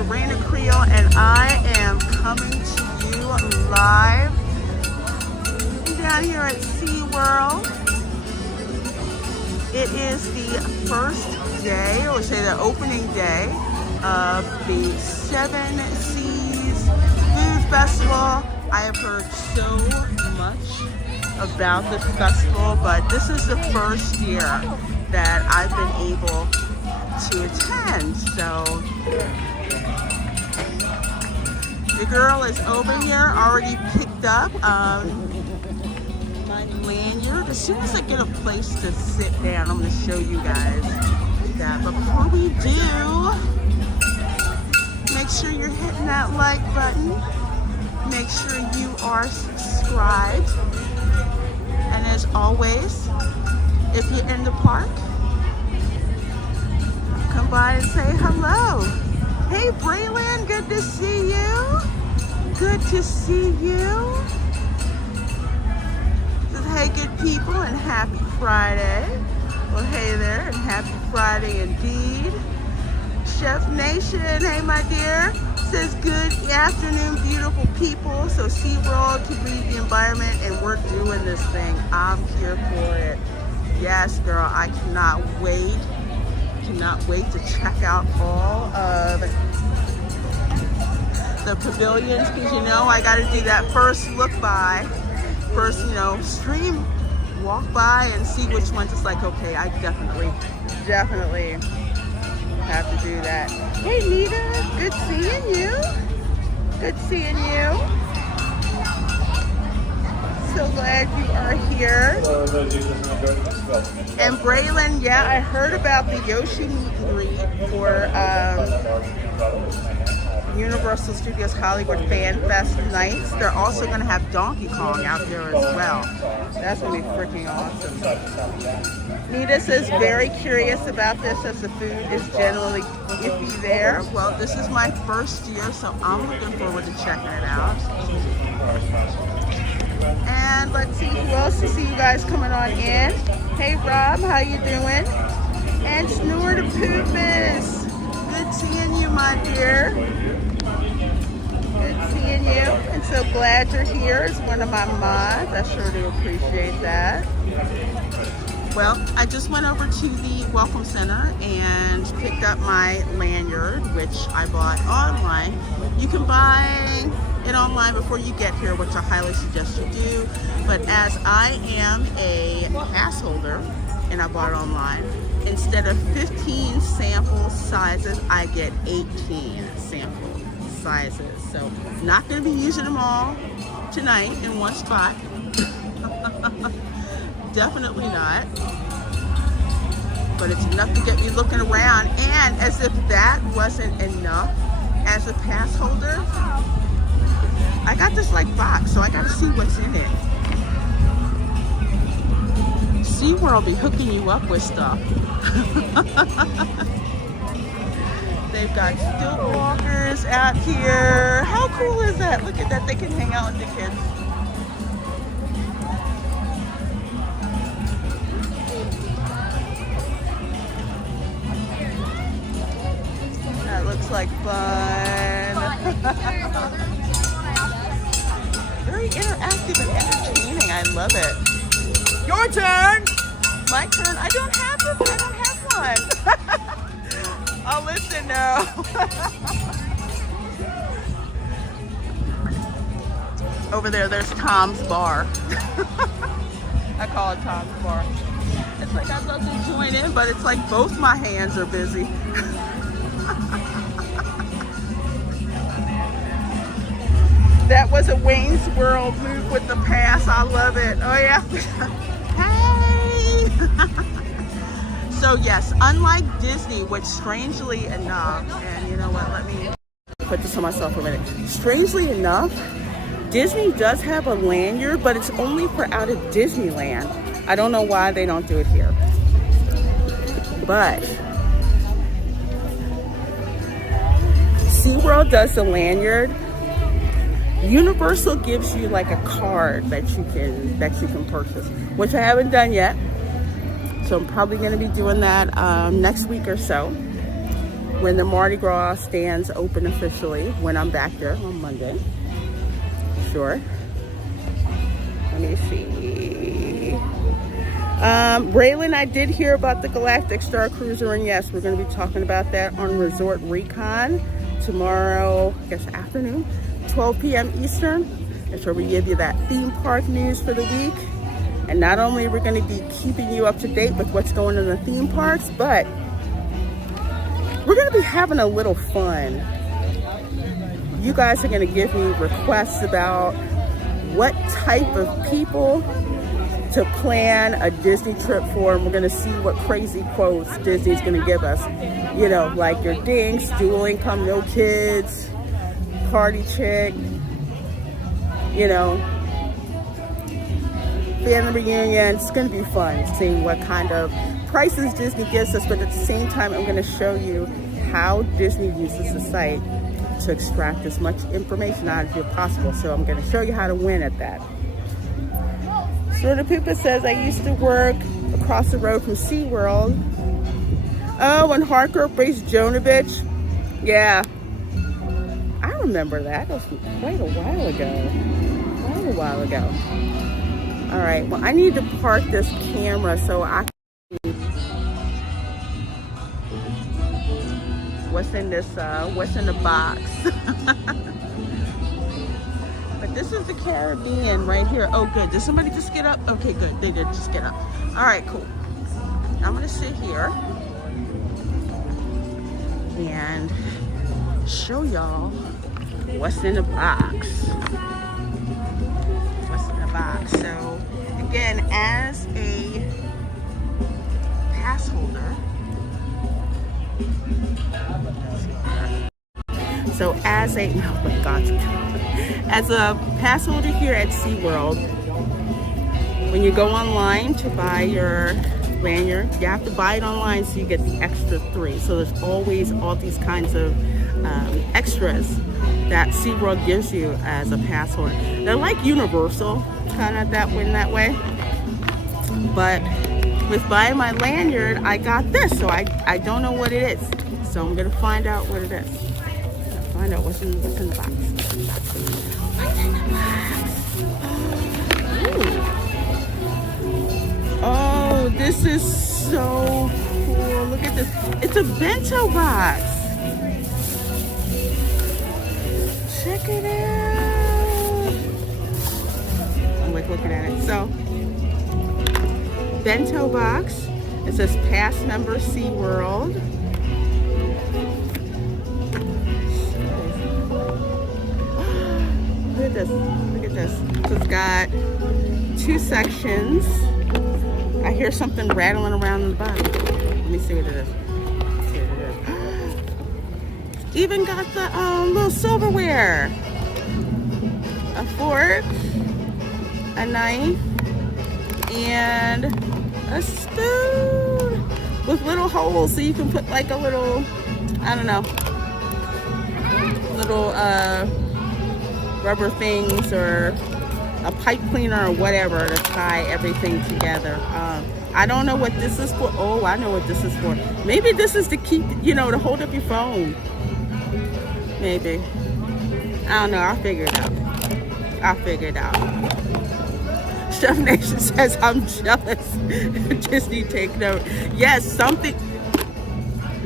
with Reina Creole, and I am coming to you live down here at SeaWorld. It is the first day, or say the opening day, of the Seven Seas Food Festival. I have heard so much about this festival, but this is the first year that I've been able to attend. So the girl is over here, already picked up my lanyard. As soon as I get a place to sit down, I'm going to show you guys that. But before we do, make sure you're hitting that like button. Make sure you are subscribed. And as always, if you're in the park, come by and say hello. Hey, Braylon, good to see you. Good to see you. Says, hey, good people, and happy Friday. Well, hey there, and happy Friday indeed. Chef Nation, hey, my dear. Says, good afternoon, beautiful people. So SeaWorld to breathe the environment, and we're doing this thing. I'm here for it. Yes, girl, I cannot wait. Cannot wait to check out all of the pavilions, because you know I got to do that first look by, first, you know, stream, walk by and see which ones. It's like, okay, I definitely have to do that. Hey, Nita, good seeing you. Good seeing you. So glad you are here. And Braylon, yeah, I heard about the Yoshi meet and greet for Universal Studios Hollywood Fan Fest nights. They're also going to have Donkey Kong out there as well. That's going to be freaking awesome. Nita says, very curious about this as the food is generally iffy there. Well, this is my first year, so I'm looking forward to checking it out. And let's see who else. To see you guys coming on in. Hey, Rob, how you doing? And Snore the Poopus. Good seeing you, my dear. Good seeing you. And so glad you're here as one of my mods. I sure do appreciate that. Well, I just went over to the Welcome Center and picked up my lanyard, which I bought online. You can buy it online before you get here, which I highly suggest you do. But as I am a pass holder and I bought it online, instead of 15 sample sizes, I get 18 sample sizes. So not going to be using them all tonight in one spot. Definitely not. But it's enough to get me looking around. And as if that wasn't enough, as a pass holder, I got this like box, so I gotta see what's in it. SeaWorld be hooking you up with stuff. They've got stilt walkers out here. How cool is that? Look at that, they can hang out with the kids. That looks like fun. Very interactive and entertaining. I love it. Your turn. My turn. I don't have one. Oh, listen now. Over there's Tom's Bar. I call it Tom's Bar. It's like I'd love to join in, but it's like both my hands are busy. That was a Wayne's World move with the pass. I love it. Oh, yeah. Hey! So, yes, unlike Disney, which strangely enough, and you know what, let me put this on myself for a minute. Strangely enough, Disney does have a lanyard, but it's only for out of Disneyland. I don't know why they don't do it here. But SeaWorld does the lanyard. Universal gives you like a card that you can purchase, which I haven't done yet. So I'm probably going to be doing that next week or so. when the Mardi Gras stands open officially, when I'm back there on Monday. Sure. Let me see. Raylan, I did hear about the Galactic Star Cruiser, and yes, we're going to be talking about that on Resort Recon tomorrow, I guess afternoon, 12 p.m. Eastern. That's where we give you that theme park news for the week. And not only are we going to be keeping you up to date with what's going on in the theme parks, but we're going to be having a little fun. You guys are going to give me requests about what type of people to plan a Disney trip for, and we're going to see what crazy quotes Disney's going to give us. You know, like your dinks, dual income, no kids, party chick, you know, family reunion. It's going to be fun seeing what kind of prices Disney gives us, but at the same time, I'm going to show you how Disney uses the site to extract as much information out of you as possible. So I'm going to show you how to win at that. So the Poopa says, I used to work across the road from SeaWorld. Oh, when Hardcore Brace Jonovich. Yeah. I remember that. That was quite a while ago. All right. Well, I need to park this camera so I can... What's in the box? But this is the Caribbean right here. Oh, good. Did somebody just get up? Okay, good. They did just get up. All right, cool. I'm going to sit here and show y'all what's in the box. What's in the box. So, again, as a pass holder, so as a, oh my God, as a pass holder here at SeaWorld, when you go online to buy your lanyard, you have to buy it online so you get the extra 3. So there's always all these kinds of extras that SeaWorld gives you as a pass holder. They're like Universal, kind of that way. But with buying my lanyard, I got this, so I don't know what it is. So I'm gonna find out what it is. Find out what's in the box. Oh, this is so cool. Look at this. It's a bento box. Check it out. I'm like looking at it. So, bento box. It says past member SeaWorld. Look at this. Look at this. So it's got 2 sections. I hear something rattling around in the bottom. Let me see what it is. See what it is. Even got the little silverware. A fork, a knife, and a spoon with little holes so you can put like a little, I don't know, little rubber things or a pipe cleaner or whatever to tie everything together. I don't know what this is for. Oh, I know what this is for. Maybe this is to keep, you know, to hold up your phone. Maybe. I don't know. I'll figure it out. Chef Nation says, I'm jealous. Disney, take note. Yes, something.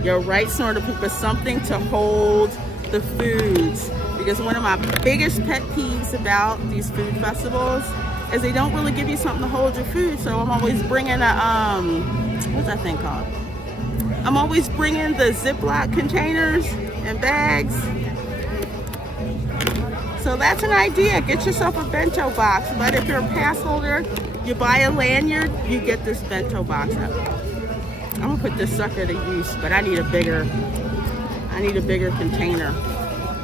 You're right, Snorter Poopa. Something to hold the foods. Because one of my biggest pet peeves about these food festivals is they don't really give you something to hold your food. So I'm always bringing a, what's that thing called? I'm always bringing the Ziploc containers and bags. So that's an idea. Get yourself a bento box. But if you're a pass holder, you buy a lanyard, you get this bento box up. I'm gonna put this sucker to use, but I need a bigger container.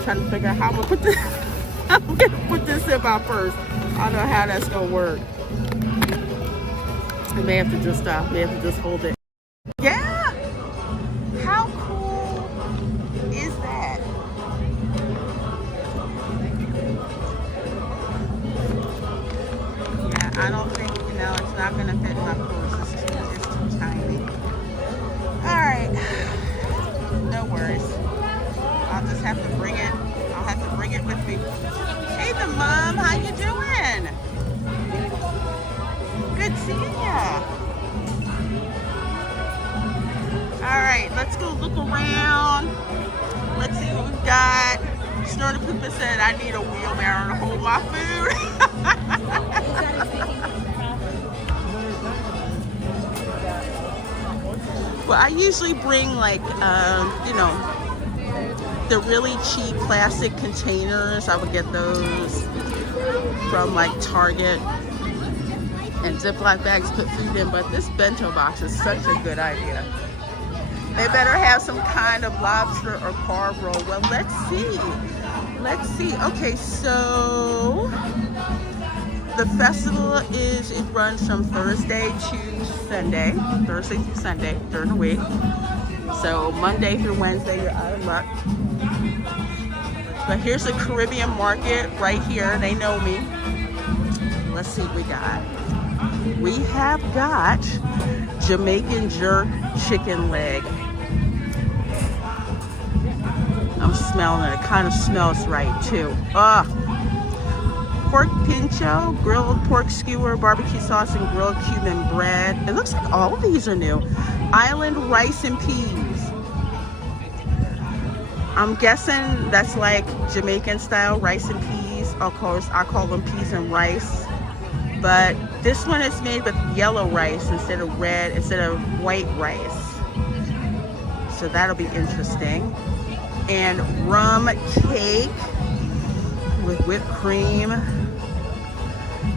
Trying to figure out how I'm gonna put this. I'm gonna put this in my purse. I don't know how that's gonna work. I may have to just hold it. Yeah. How cool is that? Yeah, I don't think, you know, it's not gonna fit in my purse. It's too tiny. All right. No worries. with me. Hey, the mom, how you doing? Good seeing ya. All right, let's go look around. Let's see what we've got. Snorter Poopa said I need a wheelbarrow to hold my food. Well, I usually bring like, you know, the really cheap plastic containers. I would get those from like Target, and Ziploc bags put food in, but this bento box is such a good idea. They better have some kind of lobster or carb roll. Well, let's see. Let's see. Okay, so the festival it runs from Thursday to Sunday, Thursday through Sunday during the week. So Monday through Wednesday, you're out of luck. But here's the Caribbean market right here. They know me. Let's see what we got. We have got Jamaican jerk chicken leg. I'm smelling it. It kind of smells right too. Pork pincho, grilled pork skewer, barbecue sauce, and grilled Cuban bread. It looks like all of these are new. Island rice and peas. I'm guessing that's like Jamaican style rice and peas. Of course, I call them peas and rice. But this one is made with yellow rice instead of white rice. So that'll be interesting. And rum cake with whipped cream.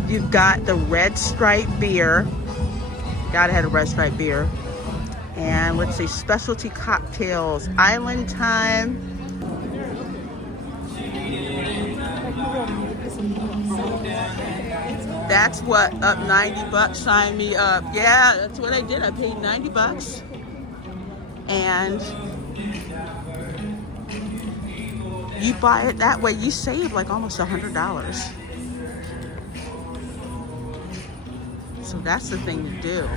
You've got the Red Stripe beer. Gotta have a Red Stripe beer. And let's see, specialty cocktails. Island time. That's what, up 90 bucks, sign me up. Yeah, that's what I did. I paid 90 bucks. And you buy it that way, you save like almost $100. So that's the thing to do.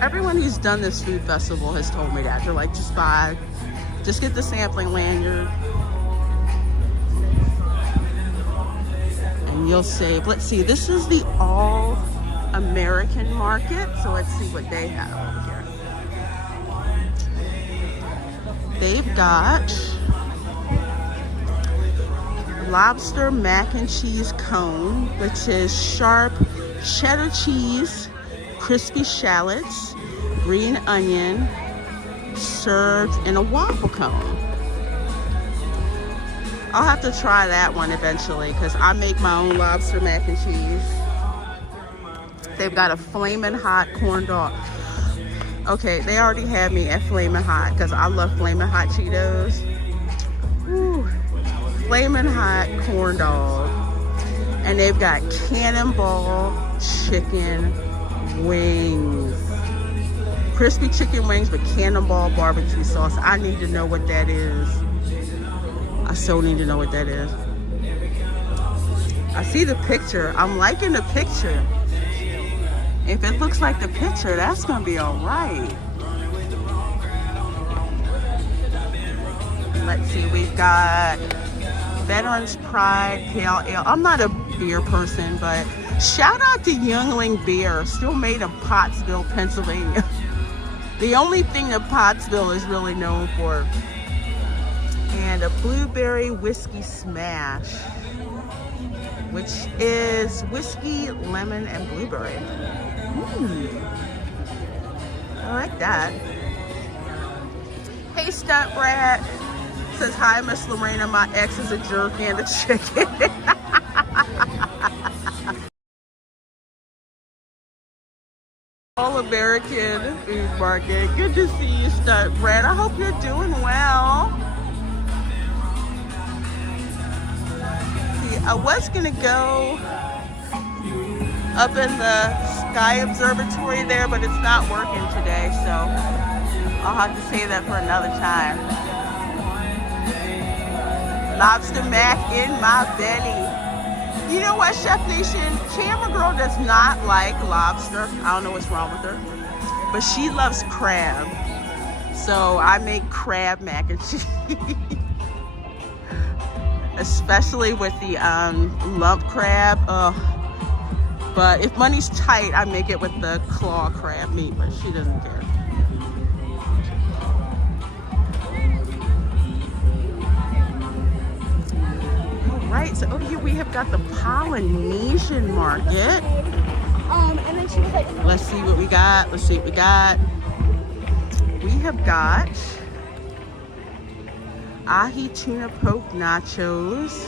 Everyone who's done this food festival has told me that. They're like, just get the sampling lanyard. And you'll save. Let's see, this is the all American market. So let's see what they have over here. They've got lobster mac and cheese cone, which is sharp cheddar cheese, crispy shallots, green onion, served in a waffle cone. I'll have to try that one eventually because I make my own lobster mac and cheese. They've got a flaming hot corn dog. Okay, they already had me at flaming hot because I love flaming hot Cheetos. Woo. Flaming hot corn dog. And they've got cannonball chicken wings. Crispy chicken wings with cannonball barbecue sauce. I need to know what that is. I so need to know what that is. I see the picture. I'm liking the picture. If it looks like the picture, that's gonna be all right. Let's see, we've got Veterans Pride Pale Ale. I'm not a beer person, but shout out to Youngling Beer, still made in Pottsville, Pennsylvania. The only thing that Pottsville is really known for. And a blueberry whiskey smash, which is whiskey, lemon, and blueberry. I like that. Hey, Stunt Brat says, hi, Miss Lorena. My ex is a jerk and a chicken. All American food market. Good to see you, Stunt Brat. I hope you're doing well. See, I was gonna go up in the Sky Observatory there, but it's not working today, so I'll have to save that for another time. Lobster mac in my belly. You know what, Chef Nation? Camera Girl does not like lobster. I don't know what's wrong with her, but she loves crab. So I make crab mac and cheese. especially with the lump crab. But if money's tight, I make it with the claw crab meat, but she doesn't care. Right, so over here we have got the Polynesian market. And then she was like, let's see what we got. Let's see what we got. We have got ahi tuna poke nachos.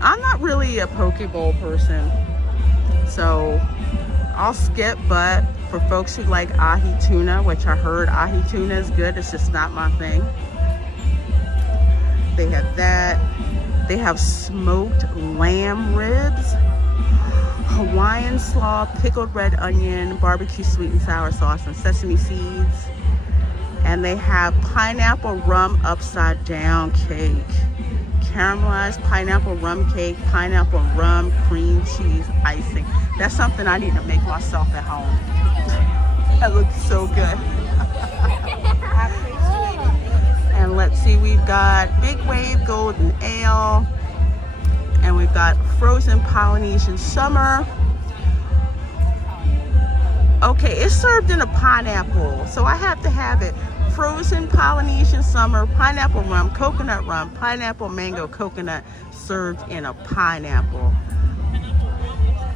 I'm not really a poke bowl person, so I'll skip, but for folks who like ahi tuna, which I heard ahi tuna is good, it's just not my thing. They have that. They have smoked lamb ribs, Hawaiian slaw, pickled red onion, barbecue sweet and sour sauce, and sesame seeds. And they have pineapple rum upside down cake, caramelized pineapple rum cake, pineapple rum cream cheese icing. That's something I need to make myself at home. That looks so good. And let's see, we've got Big Wave Golden Ale, and we've got Frozen Polynesian Summer. Okay, it's served in a pineapple, so I have to have it. Frozen Polynesian Summer, pineapple rum, pineapple mango coconut, served in a pineapple.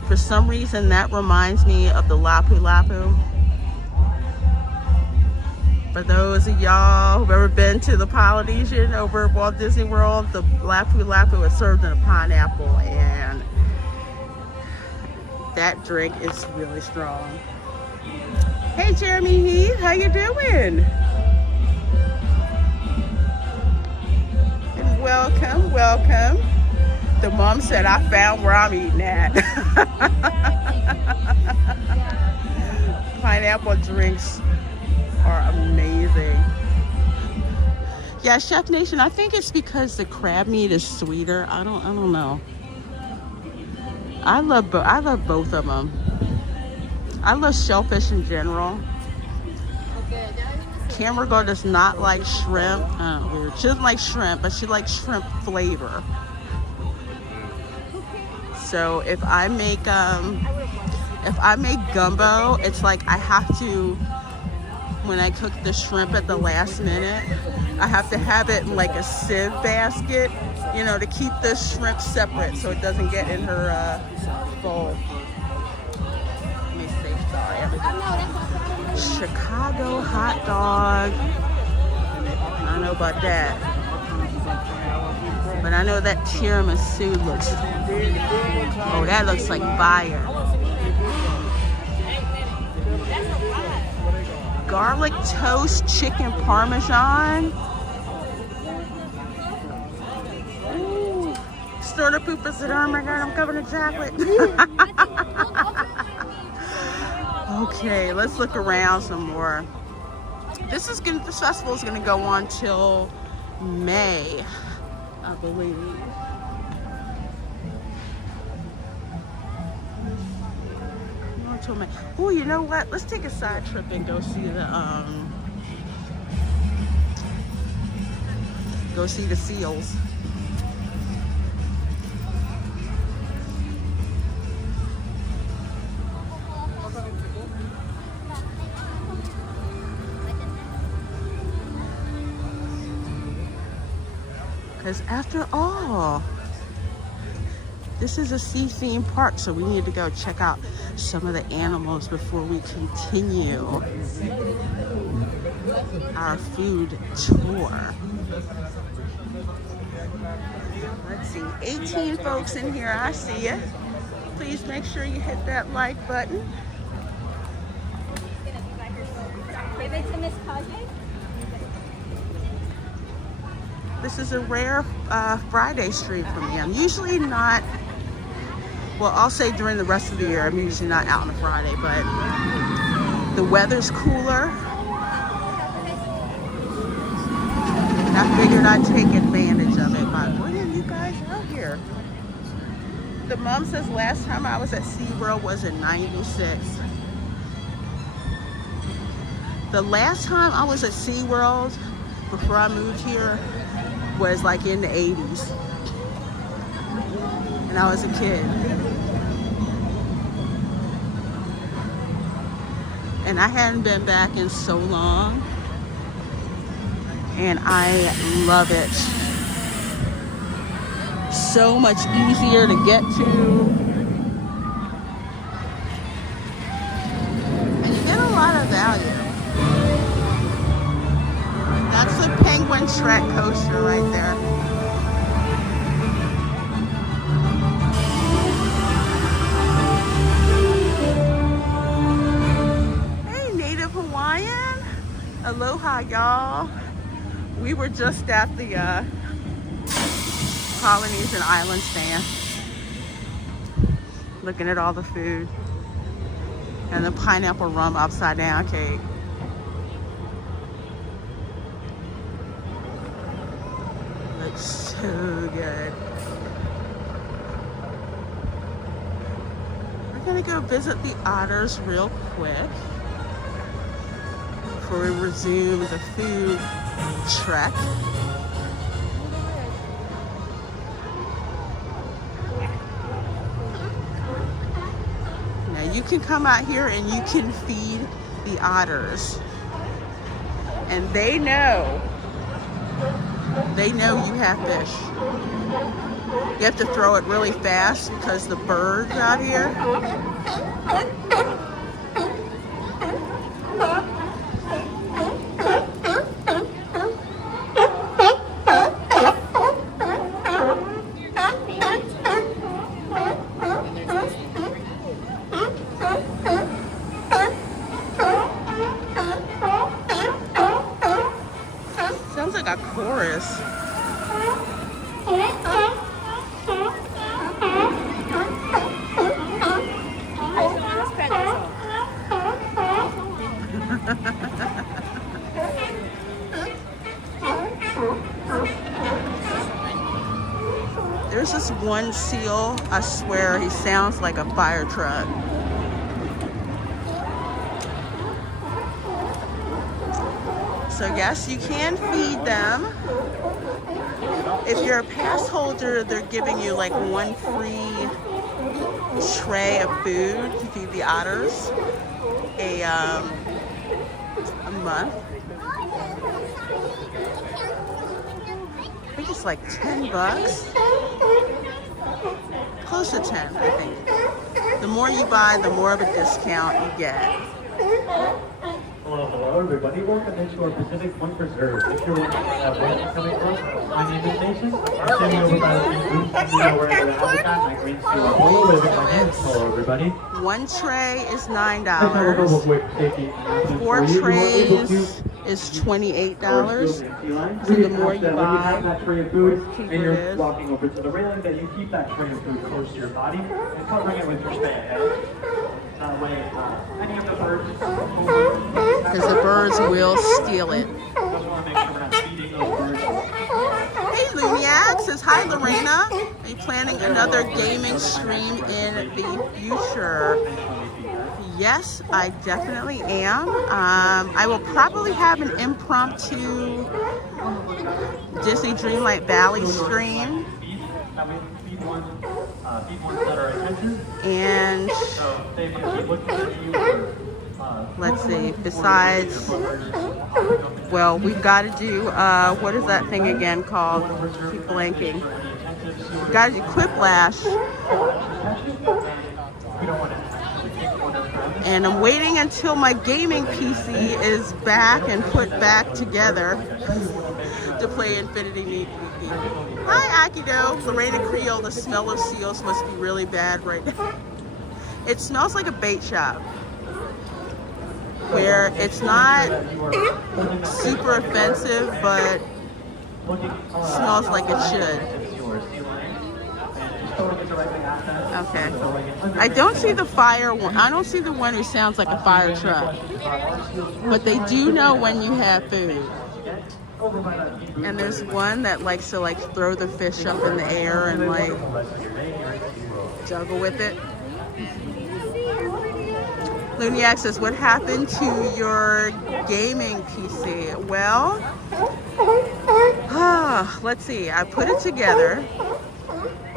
For some reason, that reminds me of the Lapu Lapu. For those of y'all who've ever been to the Polynesian over at Walt Disney World, the Lapu Lapu is served in a pineapple, and that drink is really strong. Hey Jeremy Heath, how you doing? And welcome, welcome. The mom said I found where I'm eating at. Pineapple drinks are amazing. Yeah, Chef Nation, I think it's because the crab meat is sweeter. I don't know. I love both of them. I love shellfish in general. Camera Girl does not like shrimp. Weird. She doesn't like shrimp, but she likes shrimp flavor. So if I make gumbo, it's like I have to, when I cook the shrimp at the last minute, I have to have it in like a sieve basket, you know, to keep the shrimp separate so it doesn't get in her bowl. Let me see, sorry. Chicago hot dog. I don't know about that. But I know that tiramisu looks, oh, that looks like fire. Garlic toast chicken parmesan. Ooh. Sort of Poopa said, oh my God, I'm covered in chocolate. Okay, let's look around some more. This festival is gonna go on till May, I believe. Oh, you know what? Let's take a side trip and go see the seals. Because after all, this is a sea-themed park, so we need to go check out some of the animals before we continue our food tour. Let's see, 18 folks in here, I see you. Please make sure you hit that like button. Give it to Miss Cosme. This is a rare Friday stream for me. I'm usually not, well, I'll say during the rest of the year, I'm usually not out on a Friday, but the weather's cooler. I figured I'd take advantage of it by bringing you guys out here. The mom says last time I was at SeaWorld was in '96. The last time I was at SeaWorld before I moved here was like in the 80s. and I was a kid. And I hadn't been back in so long, and I love it. So much easier to get to. And you get a lot of value. That's the Penguin Trek coaster right there. Hey, Native Hawaiian. Aloha, y'all. We were just at the Colonies and Islands stand, looking at all the food and the pineapple rum upside down cake. Looks so good. We're gonna go visit the otters real quick before we resume the food trek. Now you can come out here and you can feed the otters, and they know you have fish. You have to throw it really fast because the birds out here, sounds like a chorus. There's this one seal, I swear, he sounds like a fire truck. So yes, you can feed them. If you're a pass holder, they're giving you like one free tray of food to feed the otters a month. I think it's like $10. Close to 10, I think. The more you buy, the more of a discount you get. Hello everybody, welcome into our Pacific Point Reserve. If you're wondering where you're coming from, my name is Nathan. I'm standing over by the big booth. You know where the habitat, my green seal are all over my hands. Hello everybody. One tray is $9. 4 trays is $28. So the more you buy, the cheaper it is. Walking over to the railing, that you keep that tray of food close to your body and covering it with your spade. That way, any of the birds, because the birds will steal it. just want to make sure we're not feeding those birds. Hey Luniac says, hi Lorena. Are you planning another gaming stream in the future? Yes, I definitely am. I will probably have an impromptu Disney Dreamlight Valley stream. And let's see, besides, well, we've got to do, what is that thing again called? Keep blanking. We've got to do Quiplash. And I'm waiting until my gaming PC is back and put back together to play Infinity Need. Hi, Akido. Reina Creole, the smell of seals must be really bad right now. It smells like a bait shop, where it's not super offensive, but smells like it should. Okay. I don't see the fire one. I don't see the one who sounds like a fire truck. But they do know when you have food. And there's one that likes to like throw the fish up in the air and like juggle with it. Luniac says, what happened to your gaming PC? Well, let's see. I put it together.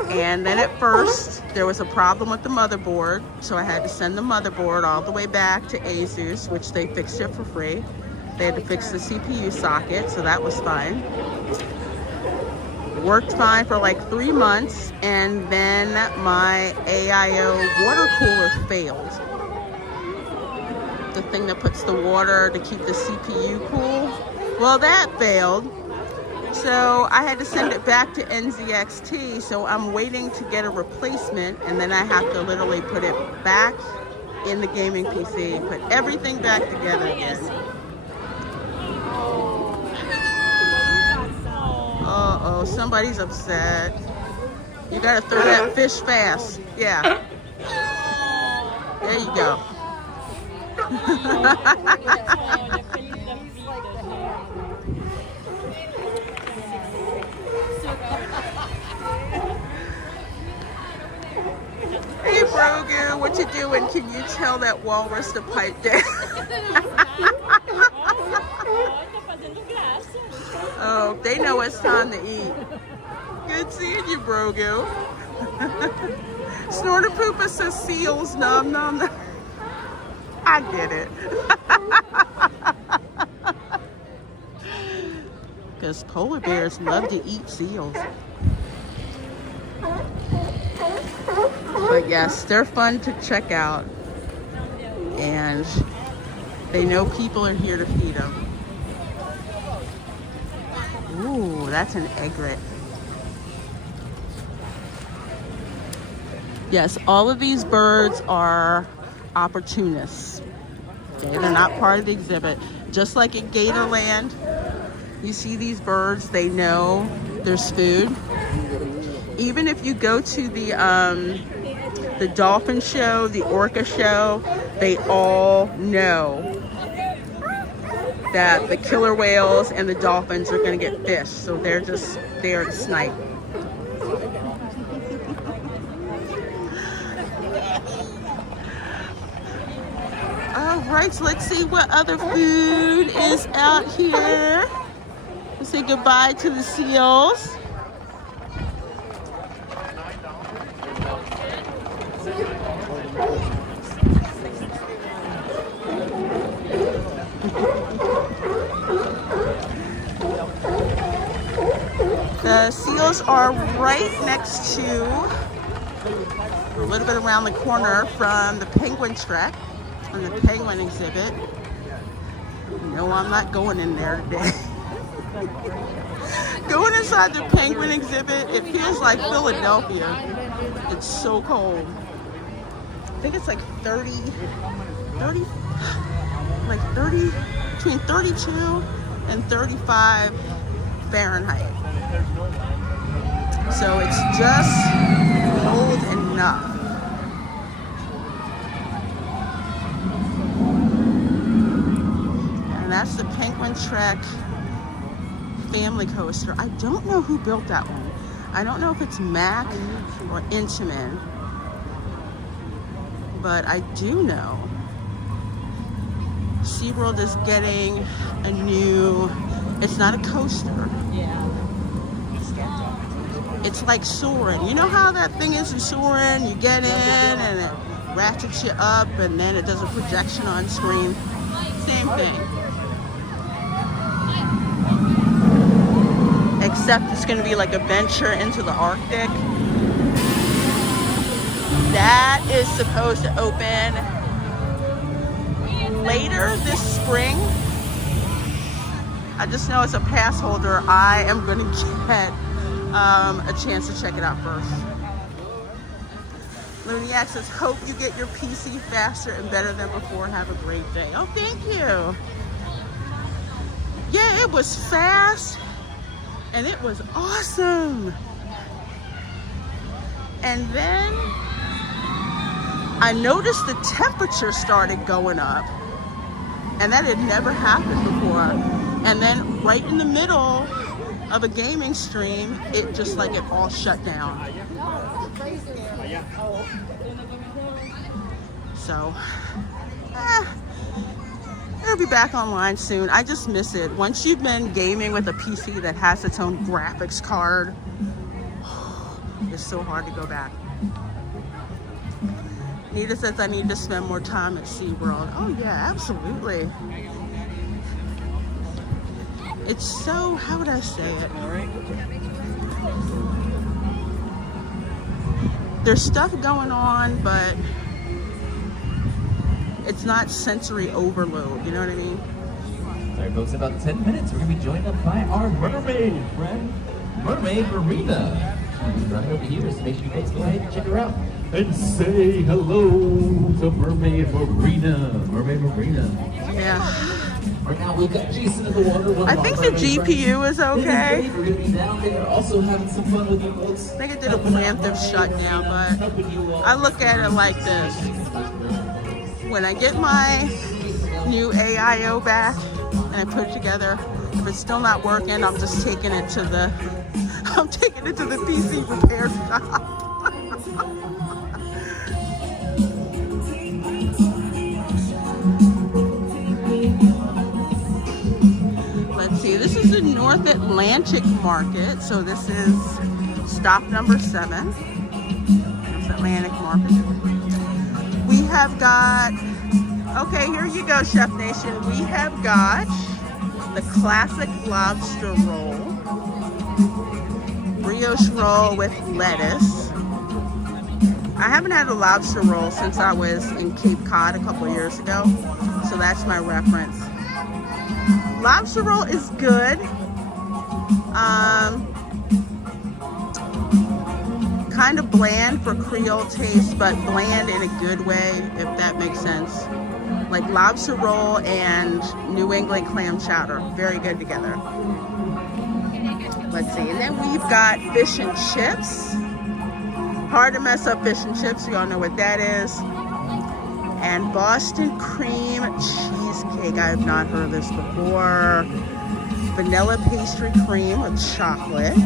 And then at first, there was a problem with the motherboard, so I had to send the motherboard all the way back to Asus, which they fixed it for free. They had to fix the CPU socket, so that was fine. Worked fine for like 3 months, and then my AIO water cooler failed. The thing that puts the water to keep the CPU cool. Well, that failed. So I had to send it back to NZXT, so I'm waiting to get a replacement, and then I have to literally put it back in the gaming PC, put everything back together again. Uh-oh, somebody's upset. You gotta throw that fish fast. Yeah. There you go. Hey Brogu, what you doing? Can you tell that walrus to pipe down? Oh, they know it's time to eat. Good seeing you, Brogu. Snorter Poopa says seals, nom nom nom. I get it. Because polar bears love to eat seals. But yes, they're fun to check out. And they know people are here to feed them. Ooh, that's an egret. Yes, all of these birds are opportunists. Okay, they're not part of the exhibit. Just like at Gatorland, you see these birds, they know there's food. Even if you go to the dolphin show, the orca show, they all know that the killer whales and the dolphins are going to get fish, so they're just there to snipe. All right, so let's see what other food is out here. Let's say goodbye to the seals. The seals are right next to, a little bit around the corner from the penguin trek and the penguin exhibit. No, I'm not going in there today. Going inside the penguin exhibit, it feels like Philadelphia. It's so cold. I think it's like 30, between 32 and 35 Fahrenheit. So it's just cold enough. And that's the Penguin Trek family coaster. I don't know who built that one. I don't know if it's Mac or Intamin. But I do know SeaWorld is getting a new, it's not a coaster. Yeah. It's like soaring. You know how that thing is in soaring? You get in and it ratchets you up and then it does a projection on screen. Same thing. Except it's going to be like a venture into the Arctic. That is supposed to open later this spring. I just know as a pass holder, I am going to get a chance to check it out first. Luniac says, hope you get your PC faster and better than before. Have a great day. Oh, thank you. Yeah, it was fast and it was awesome. And then I noticed the temperature started going up, and that had never happened before. And then right in the middle of a gaming stream, it just like it all shut down. So, it'll be back online soon. I just miss it. Once you've been gaming with a PC that has its own graphics card, It's so hard to go back. Nita says I need to spend more time at SeaWorld. Oh yeah, absolutely. It's so, how would I say it? There's stuff going on, but it's not sensory overload, you know what I mean? Alright folks, in about 10 minutes we're going to be joined up by our mermaid friend, Mermaid Marina. She's right over here, so make sure you guys go ahead and check her out. And say hello to Mermaid Marina. Mermaid Marina. Yeah. Right now we've got Jason in the water. I think the GPU is okay. We're going to be down there also having some fun with you folks. I think it did a preemptive shutdown, but I look at it like this. When I get my new AIO back and I put it together, if it's still not working, I'm just taking it to the PC repair shop. Let's see, this is the North Atlantic Market, so this is stop number 7. North Atlantic Market. We have got, okay, here you go, Chef Nation. We have got the classic lobster roll, brioche roll with lettuce. I haven't had a lobster roll since I was in Cape Cod a couple years ago, so that's my reference. Lobster roll is good. Kind of bland for Creole taste, but bland in a good way, if that makes sense. Like lobster roll and New England clam chowder, very good together. Let's see, and then we've got fish and chips. Hard to mess up fish and chips, you all know what that is. And Boston cream cheesecake, I have not heard of this before. Vanilla pastry cream with chocolate.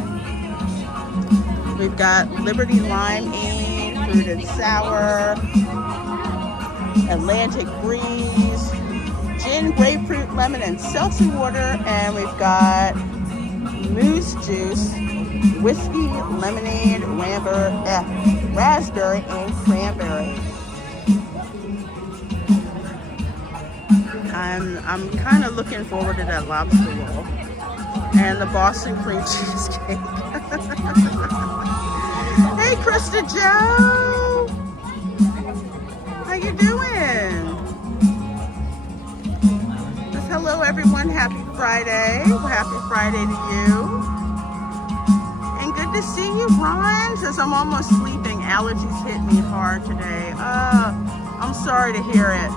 We've got Liberty limeade, fruit and sour, Atlantic breeze, gin, grapefruit, lemon, and seltzer water. And we've got moose juice, whiskey, lemonade, raspberry, and cranberry. I'm kind of looking forward to that lobster roll and the Boston cream cheesecake. Hey, Krista Joe, how you doing? Just hello, everyone. Happy Friday. Happy Friday to you. And good to see you, Ron. Says I'm almost sleeping. Allergies hit me hard today. I'm sorry to hear it.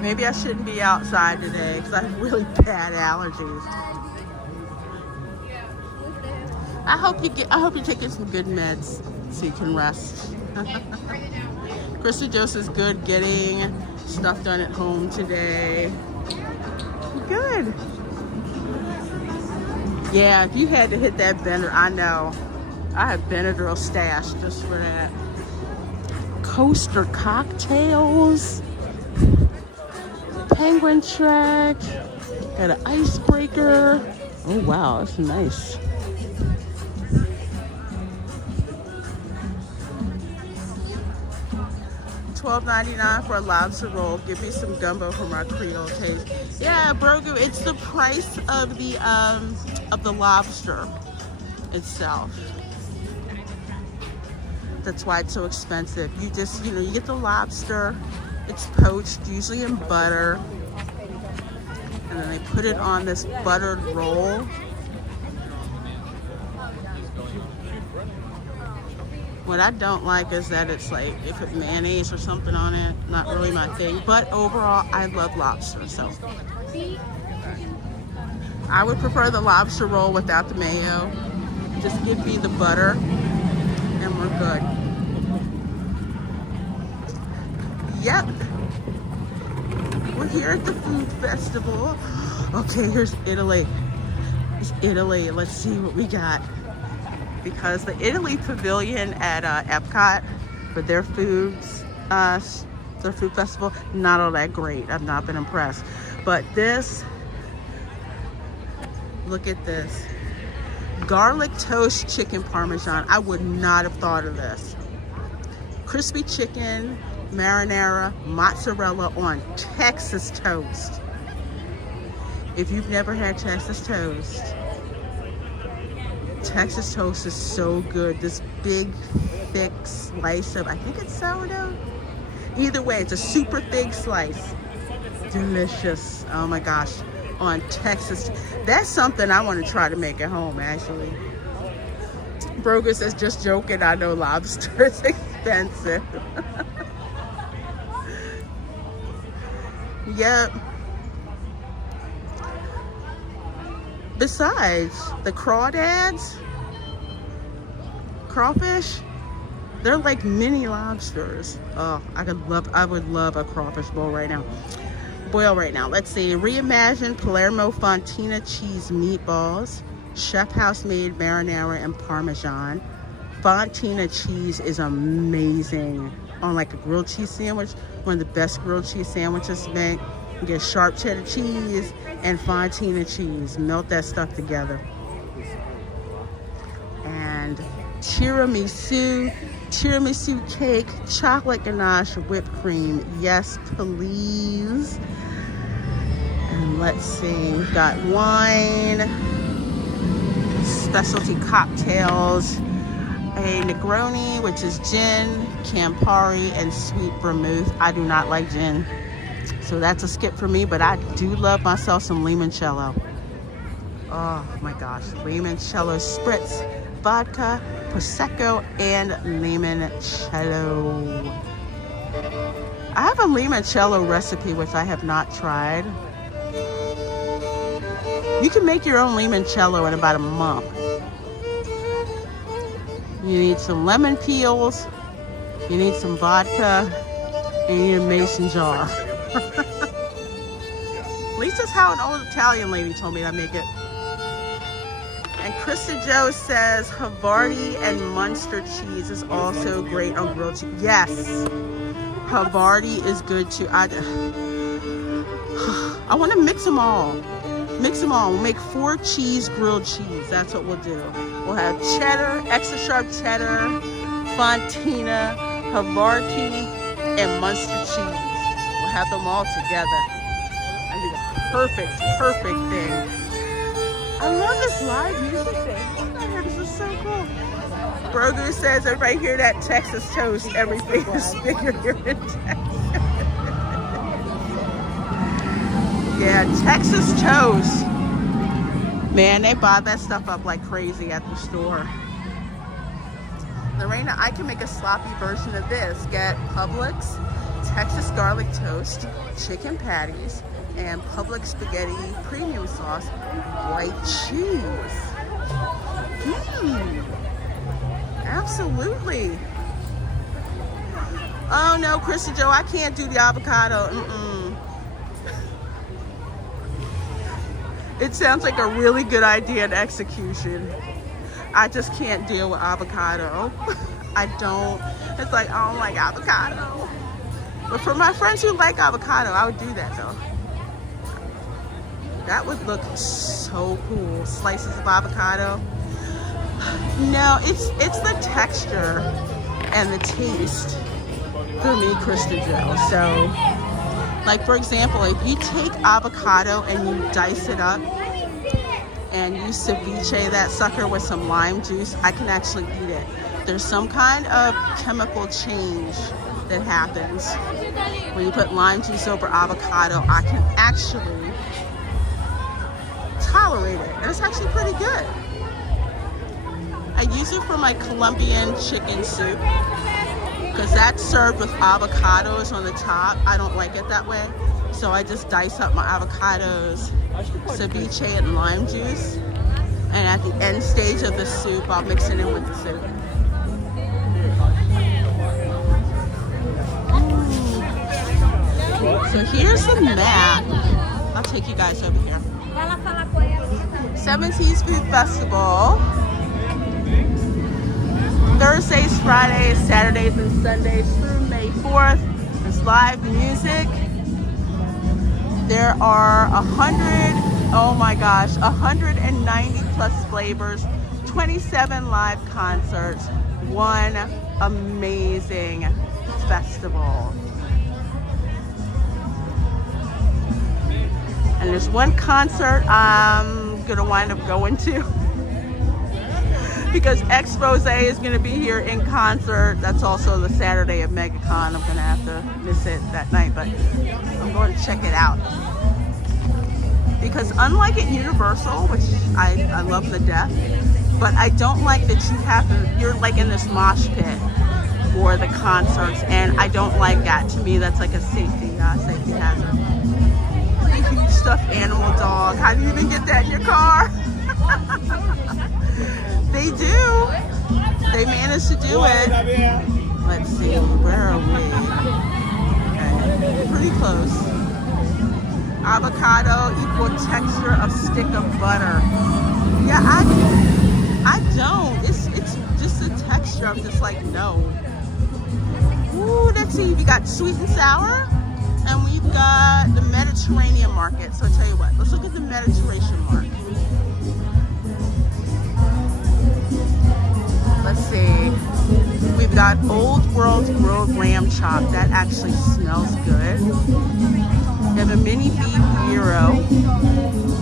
Maybe I shouldn't be outside today because I have really bad allergies. I hope you're taking some good meds so you can rest. Krista Joseph's good getting stuff done at home today. Good. Yeah, if you had to hit that Benadryl, I know. I have Benadryl stashed just for that. Coaster cocktails. Penguin track, got an icebreaker. Oh wow, that's nice. $12.99 for a lobster roll. Give me some gumbo from our Creole taste. Yeah, Brogu, it's the price of the lobster itself. That's why it's so expensive. You just, you get the lobster. It's poached, usually in butter, and then they put it on this buttered roll. What I don't like is that it's like, if it's mayonnaise or something on it, not really my thing. But overall, I love lobster, so. I would prefer the lobster roll without the mayo. Just give me the butter, and we're good. Yep, we're here at the food festival. Okay, here's Italy. It's Italy. Let's see what we got. Because the Italy Pavilion at Epcot for their food festival, not all that great. I've not been impressed. But this, look at this. Garlic toast chicken parmesan. I would not have thought of this. Crispy chicken, marinara, mozzarella on Texas toast. If you've never had Texas toast is so good. This big, thick slice of, I think it's sourdough. Either way, it's a super thick slice. Delicious. Oh my gosh. On Texas. That's something I want to try to make at home, actually. Brogan says, just joking. I know lobster is expensive. Yep. Besides, the crawdads, crawfish, they're like mini lobsters. Oh, I would love a crawfish boil right now. Let's see. Reimagined Palermo Fontina cheese meatballs, chef house made marinara and parmesan. Fontina cheese is amazing on like a grilled cheese sandwich. One of the best grilled cheese sandwiches to make. You get sharp cheddar cheese and Fontina cheese. Melt that stuff together. And tiramisu cake, chocolate ganache, whipped cream. Yes, please. And let's see, we've got wine, specialty cocktails, a Negroni, which is gin, Campari, and sweet vermouth. I do not like gin, so that's a skip for me, but I do love myself some limoncello. Oh my gosh, limoncello spritz, vodka, prosecco, and limoncello. I have a limoncello recipe which I have not tried. You can make your own limoncello in about a month. You need some lemon peels, you need some vodka, and you need a mason jar. At least that's how an old Italian lady told me to make it. And Krista Joe says Havarti and Munster cheese is also great on grilled cheese. Yes, Havarti is good too. I want to mix them all. We'll make 4 cheese grilled cheese. That's what we'll do. We'll have cheddar, extra sharp cheddar, Fontina, Havarti, and Munster cheese. We'll have them all together. I do the perfect thing. I love this live music thing. Oh my God, this is so cool. Brogu says, everybody hear that Texas toast, everything is bigger here in Texas. Yeah, Texas toast. Man, they buy that stuff up like crazy at the store. Lorena, I can make a sloppy version of this. Get Publix, Texas garlic toast, chicken patties, and Publix spaghetti premium sauce, white cheese. Absolutely. Oh no, Krista Joe, I can't do the avocado. It sounds like a really good idea in execution. I just can't deal with avocado. I don't. It's like, I don't like avocado. But for my friends who like avocado, I would do that though. That would look so cool. Slices of avocado. No, it's the texture and the taste for me, Krista Joe. So, like for example, if you take avocado and you dice it up and you ceviche that sucker with some lime juice, I can actually eat it. There's some kind of chemical change that happens when you put lime juice over avocado. I can actually tolerate it, and it's actually pretty good. I use it for my Colombian chicken soup because that's served with avocados on the top. I don't like it that way, so I just dice up my avocados, ceviche it in lime juice, and at the end stage of the soup, I'll mix it in with the soup. So here's the map. I'll take you guys over here. 70s Food Festival. Thursdays, Fridays, Saturdays, and Sundays through May 4th. There's live music. There are 190 plus flavors, 27 live concerts, one amazing festival. And there's one concert I'm gonna wind up going to because Expose is gonna be here in concert. That's also the Saturday of MegaCon. I'm gonna have to miss it that night, but I'm going to check it out. Because unlike at Universal, which I love the death, but I don't like that you have to, you're like in this mosh pit for the concerts, and I don't like that. To me, that's like a safety hazard. A huge stuffed animal dog. How do you even get that in your car? They do. They managed to do it. Let's see, where are we? Okay, pretty close. Avocado equal texture of stick of butter. Yeah, I don't. It's just the texture. I'm just like, no. Ooh, let's see. We got sweet and sour, and we've got the Mediterranean market. So I'll tell you what. Let's look at the Mediterranean market. Let's see. We've got Old World grilled lamb chop. That actually smells good. They have a mini beef gyro.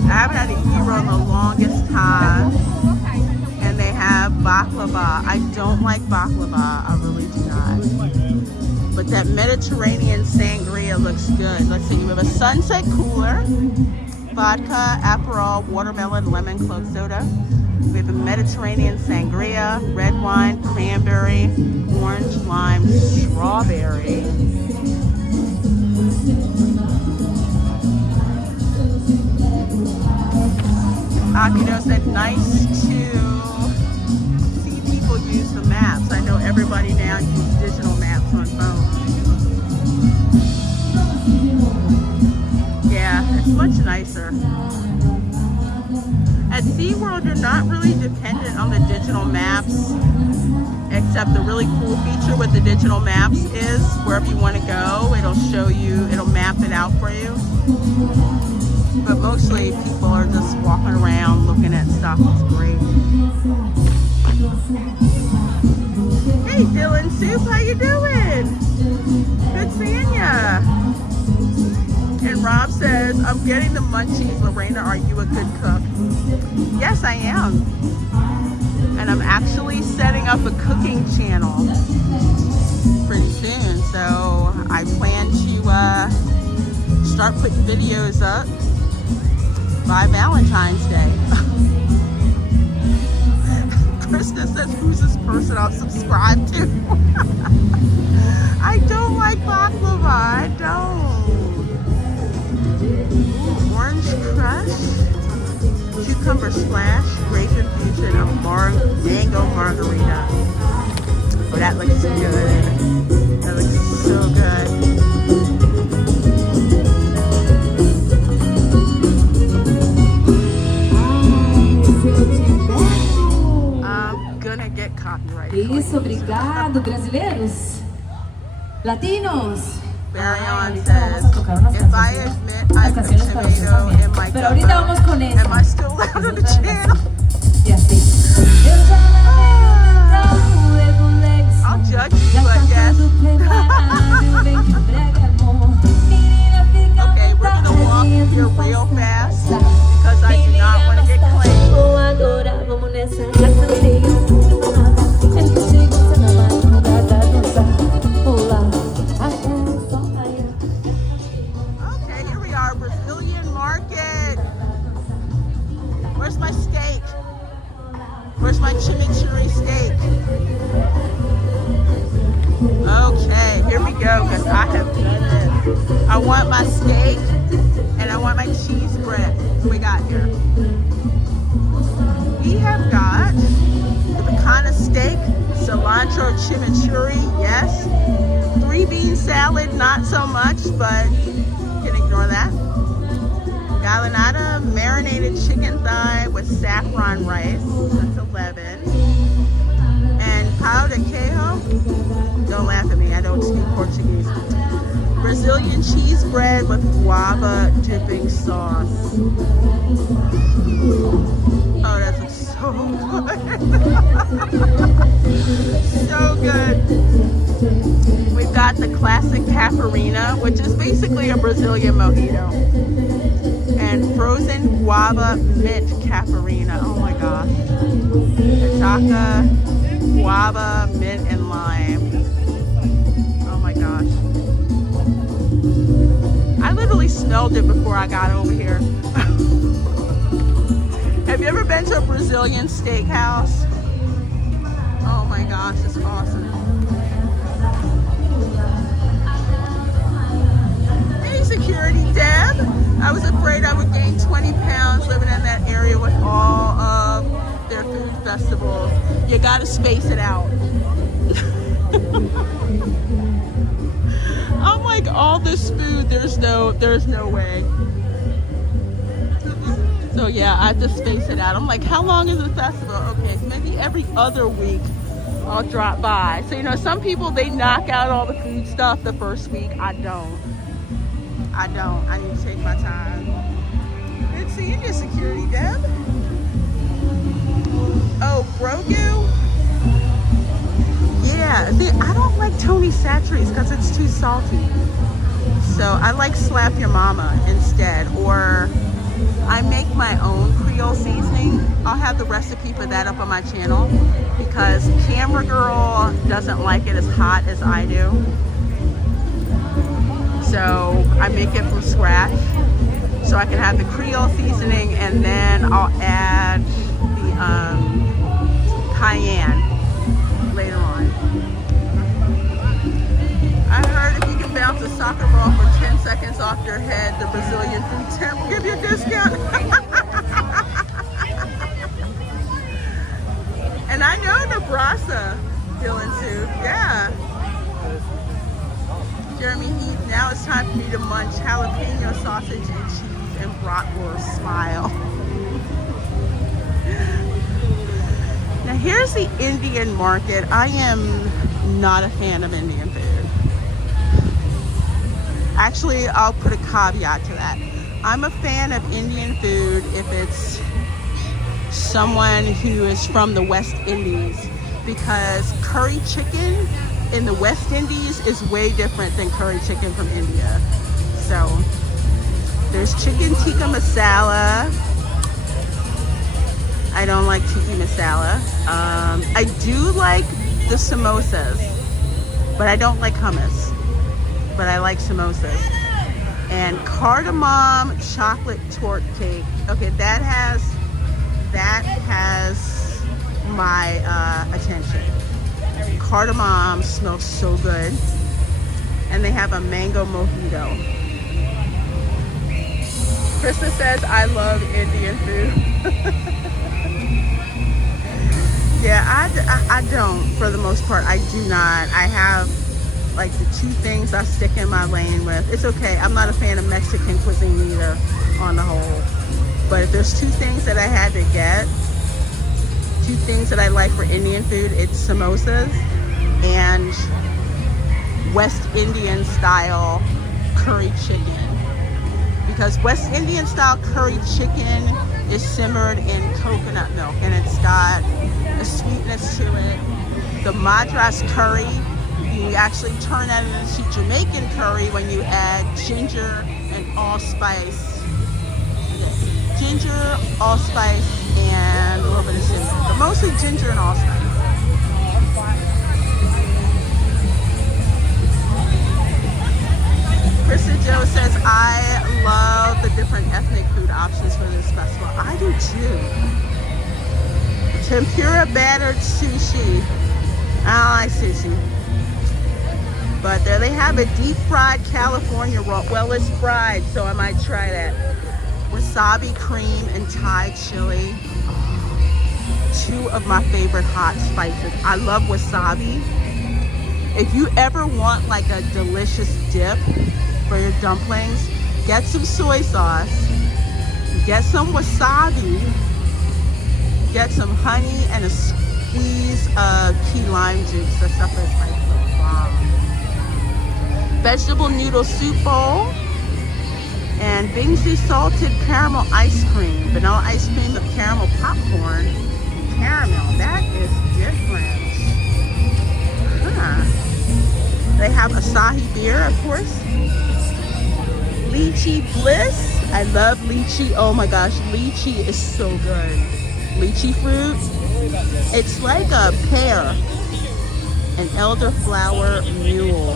I haven't had a gyro in the longest time. And they have baklava. I don't like baklava. I really do not. But that Mediterranean sangria looks good. Let's see. We have a sunset cooler, vodka, Aperol, watermelon, lemon, club soda. We have a Mediterranean sangria, red wine, cranberry, orange, lime, strawberry. Akino said, nice to see people use the maps. I know everybody now uses digital maps on phones. Yeah, it's much nicer. At SeaWorld, you're not really dependent on the digital maps, except the really cool feature with the digital maps is wherever you want to go, it'll show you, it'll map it out for you. But mostly people are just walking around looking at stuff. It's great. Hey Dylan Soup, how you doing? Good seeing ya. And Rob says, I'm getting the munchies. Lorena, are you a good cook? Yes, I am. And I'm actually setting up a cooking channel pretty soon. So I plan to start putting videos up by Valentine's Day. Krista says, who's this person I've subscribed to? I don't like baklava. I don't. Orange crush, cucumber splash, raisin fusion, and mango margarita. Oh, that looks good. That looks so good. I'm gonna get copyright. Isso, obrigado, brasileiros, latinos. Marion says, if I admit I'm a tomato in my Pero ahorita vamos con eso. am I still allowed on the channel? Y así. I'll judge you, I guess. Okay, we're gonna walk here real fast because I do not want to get claimed. Okay, here we are, Brazilian market. Where's my steak? Where's my chimichurri steak? Okay, here we go, because I have done this. I want my steak, and I want my cheese bread. What do we got here? We have got the picana steak, cilantro chimichurri, yes. 3-bean salad, not so much, but you can ignore that. Galanada marinated chicken thigh with saffron rice, that's 11. And pão de queijo, don't laugh at me, I don't speak Portuguese. Brazilian cheese bread with guava dipping sauce. Oh, that looks so so good. So good. We've got the classic Caparina, which is basically a Brazilian mojito. And frozen guava mint Caparina. Oh my gosh. Taaka, guava, mint, and lime. Oh my gosh. I literally smelled it before I got over here. Have you ever been to a Brazilian steakhouse? Oh my gosh, it's awesome. Hey, security Deb. I was afraid I would gain 20 pounds living in that area with all of their food festivals. You gotta space it out. I'm like, all this food, there's no way. So yeah, I have to space it out. I'm like, how long is the festival? Okay, so maybe every other week I'll drop by. So, you know, some people, they knock out all the food stuff the first week. I don't. I need to take my time. Good seeing you, security Deb. Oh, Grogu? Yeah, see, I don't like Tony Chachere's because it's too salty. So I like Slap Your Mama instead, or I make my own Creole seasoning. I'll have the recipe for that up on my channel because Camera Girl doesn't like it as hot as I do. So I make it from scratch so I can have the Creole seasoning, and then I'll add the cayenne later on. I heard if you can bounce a soccer ball for 10 seconds off your head, the Brazilian food tent will give you a discount. And I know Nebraska feeling soup, yeah. Jeremy Heath, now it's time for me to munch jalapeno sausage and cheese and bratwurst. Smile. Now here's the Indian market. I am not a fan of Indian food. Actually, I'll put a caveat to that. I'm a fan of Indian food if it's someone who is from the West Indies, because curry chicken in the West Indies is way different than curry chicken from India. So there's chicken tikka masala. I don't like tikka masala. I do like the samosas, but I don't like hummus. But I like samosas. And cardamom chocolate torte cake. Okay, that has my attention. Cardamom smells so good. And they have a mango mojito. Krista says, I love Indian food. Yeah, I don't, for the most part. I do not. I have like the two things I stick in my lane with. It's okay. I'm not a fan of Mexican cuisine either on the whole. But if there's two things that I had to get, two things that I like for Indian food, it's samosas and West Indian style curry chicken. Because West Indian style curry chicken is simmered in coconut milk and it's got a sweetness to it. The Madras curry, you actually turn that into Jamaican curry when you add ginger and allspice. Ginger, allspice, and a little bit of cinnamon, but mostly ginger and allspice. Krista Joe says, I love the different ethnic food options for this festival. I do too. Tempura battered sushi. I don't like sushi. But there they have it, deep fried California roll. Well, it's fried, so I might try that. Wasabi cream and Thai chili. Two of my favorite hot spices. I love wasabi. If you ever want like a delicious dip for your dumplings, get some soy sauce, get some wasabi, get some honey and a squeeze of key lime juice. That stuff is like the bomb. Vegetable noodle soup bowl and Bingsu salted caramel ice cream, vanilla ice cream with caramel popcorn, caramel. That is different. Huh. They have Asahi beer, of course. Lychee Bliss. I love lychee. Oh my gosh, lychee is so good. Lychee fruit. It's like a pear. An elderflower mule.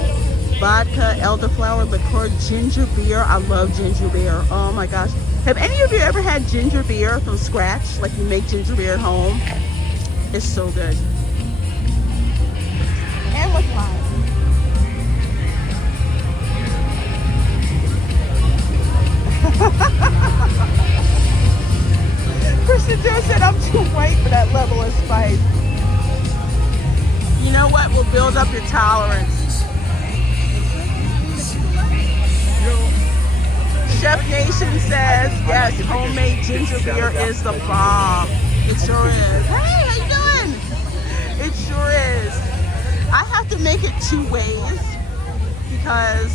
Vodka, elderflower, liqueur, ginger beer. I love ginger beer. Oh my gosh. Have any of you ever had ginger beer from scratch? Like you make ginger beer at home? It's so good. And with lime. Kristen Joe said I'm too white for that level of spice. You know what will build up your tolerance? Chef Nation says, yes, homemade ginger beer is the bomb. It sure is. Hey, how you doing? It sure is. I have to make it 2 ways because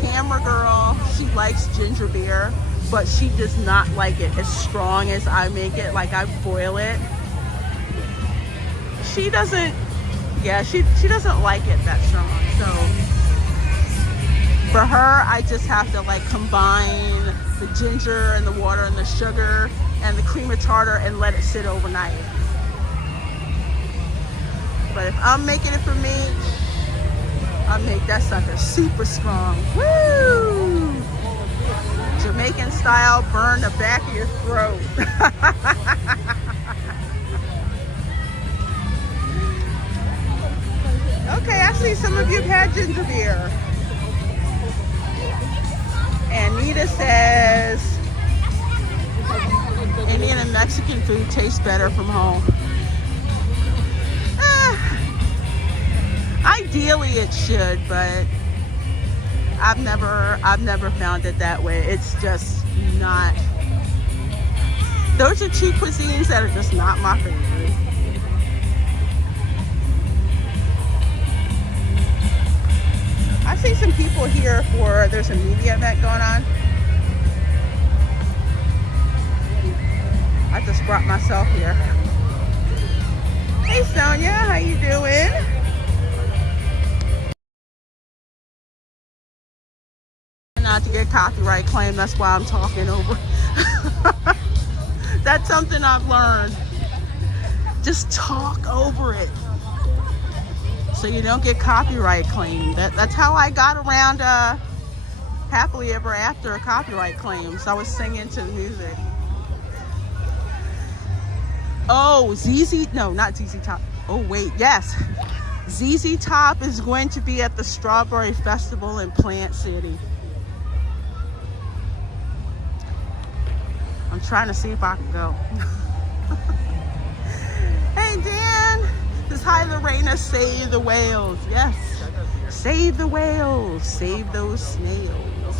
camera girl, she likes ginger beer, but she does not like it as strong as I make it, like I boil it. She doesn't, yeah, she doesn't like it that strong. So for her, I just have to like combine the ginger and the water and the sugar and the cream of tartar and let it sit overnight. But if I'm making it for me, I make that sucker super strong. Woo! Jamaican style, burn the back of your throat. Okay, I see some of you have had ginger beer. And Nita says, Indian and Mexican food tastes better from home. Ideally it should, but I've never found it that way. It's just not. Those are 2 cuisines that are just not my favorite. I see some people here for, there's a media event going on. I just brought myself here. Hey Sonia, how you doing? Not to get copyright claim, that's why I'm talking over. That's something I've learned. Just talk over it so you don't get copyright claim. That's how I got around Happily Ever After copyright claims. I was singing to the music. Oh, no, not ZZ Top. Oh wait, yes. ZZ Top is going to be at the Strawberry Festival in Plant City. I'm trying to see if I can go. Hey Dan, this hi Lorena, save the whales. Yes, save the whales, save those snails.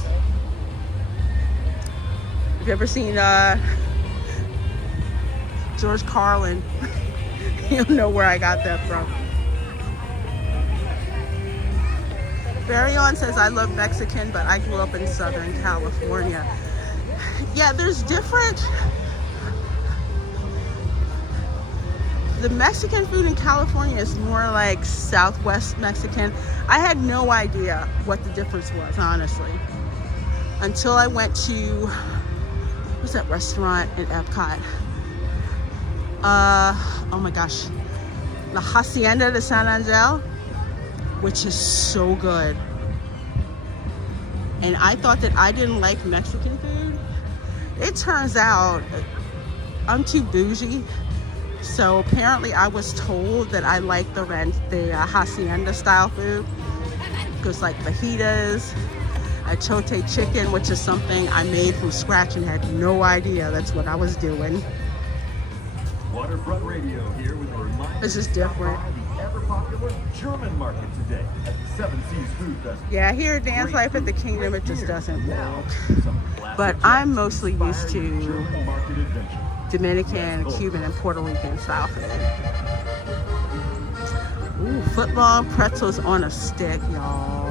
Have you ever seen George Carlin? You don't know where I got that from. Barryon says, I love Mexican, but I grew up in Southern California. Yeah, there's different. The Mexican food in California is more like Southwest Mexican. I had no idea what the difference was, honestly, until I went to, what's that restaurant in Epcot? Oh my gosh, La Hacienda de San Angel, which is so good. And I thought that I didn't like Mexican food. It turns out I'm too bougie. So apparently I was told that I like the Hacienda style food. Because like fajitas, achote chicken, which is something I made from scratch and had no idea that's what I was doing. Waterfront Radio here with a reminder. This is different. The ever popular German market today at the Seven Seas Food Festival. Yeah, here Dance Life at the Kingdom, it just doesn't work. But I'm mostly used to Dominican, Cuban, and Puerto Rican style food. Ooh, foot-long pretzels on a stick, y'all.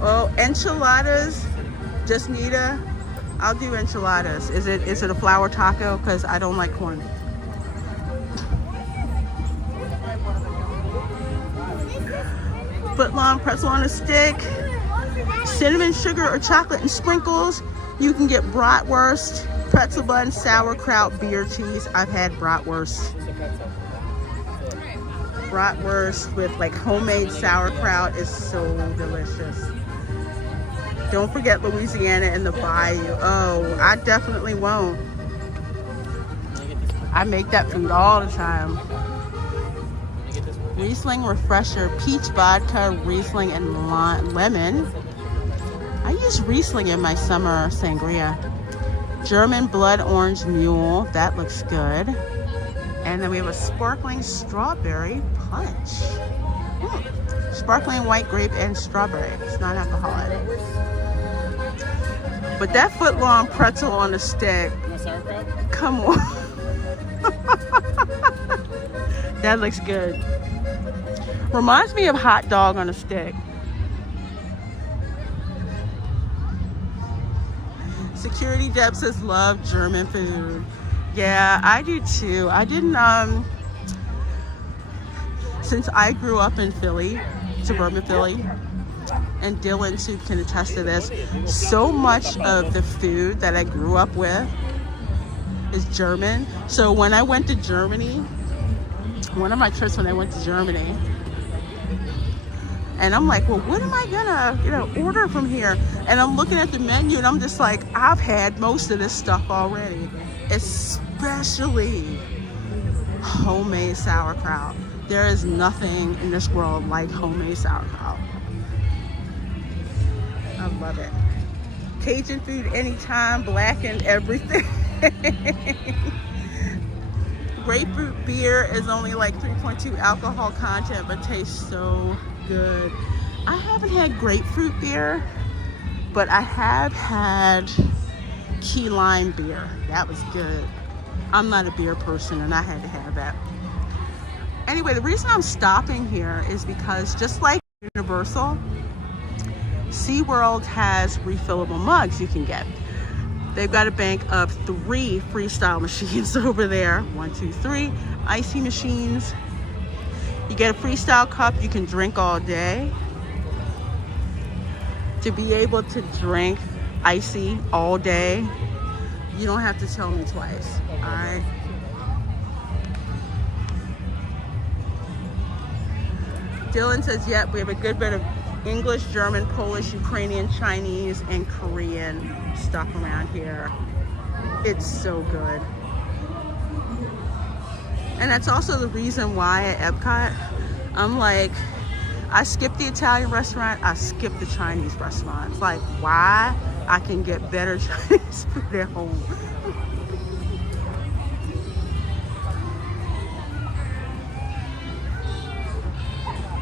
Oh, enchiladas, just Nita. I'll do enchiladas. Is it a flour taco? Because I don't like corn. Foot-long pretzel on a stick, cinnamon, sugar, or chocolate and sprinkles. You can get bratwurst, pretzel bun, sauerkraut, beer cheese. I've had bratwurst. Bratwurst with like homemade sauerkraut is so delicious. Don't forget Louisiana and the Bayou. Oh, I definitely won't. I make that food all the time. Riesling Refresher, peach vodka, Riesling, and lemon. I use Riesling in my summer sangria. German Blood Orange Mule, that looks good. And then we have a sparkling strawberry punch. Sparkling white grape and strawberry. It's not alcoholic. But that foot-long pretzel on a stick, come on. That looks good. Reminds me of hot dog on a stick. Security Deb says love German food. Yeah, I do too. I didn't, since I grew up in Philly, suburban Philly, and Dylan too can attest to this, so much of the food that I grew up with is German. So when I went to Germany, one of my trips when I went to Germany, and I'm like, well, what am I gonna, order from here? And I'm looking at the menu and I'm just like, I've had most of this stuff already, especially homemade sauerkraut. There is nothing in this world like homemade sauerkraut. I love it. Cajun food anytime, blackened everything. Grapefruit beer is only like 3.2 alcohol content, but tastes so good. I haven't had grapefruit beer, but I have had key lime beer. That was good. I'm not a beer person and I had to have that. Anyway, the reason I'm stopping here is because just like Universal, SeaWorld has refillable mugs you can get. They've got a bank of 3 freestyle machines over there. 1, 2, 3 icy machines. You get a freestyle cup you can drink all day. To be able to drink icy all day, you don't have to tell me twice, all right? Dylan says, yep, we have a good bit of English, German, Polish, Ukrainian, Chinese, and Korean stuff around here. It's so good. And that's also the reason why at Epcot, I'm like, I skip the Italian restaurant, I skip the Chinese restaurant. It's like, why? I can get better Chinese food at home.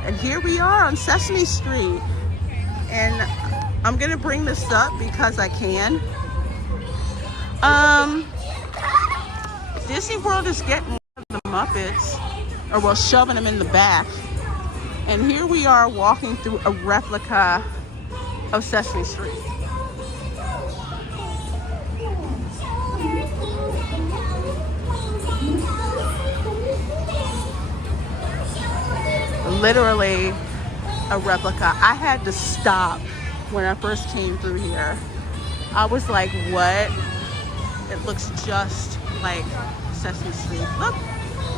And here we are on Sesame Street. And I'm gonna bring this up because I can. Disney World is getting the Muppets, or well, shoving them in the back. And here we are walking through a replica of Sesame Street. Literally a replica. I had to stop when I first came through here. I was like, what? It looks just like Sesame Street. Look,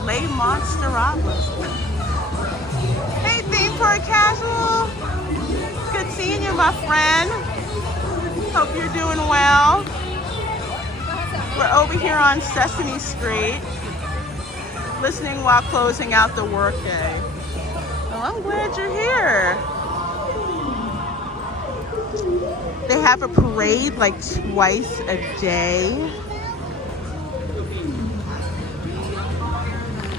Les Monsterables. Hey, Theme Park Casual. Good seeing you, my friend. Hope you're doing well. We're over here on Sesame Street, listening while closing out the workday. Well, I'm glad you're here. They have a parade like twice a day.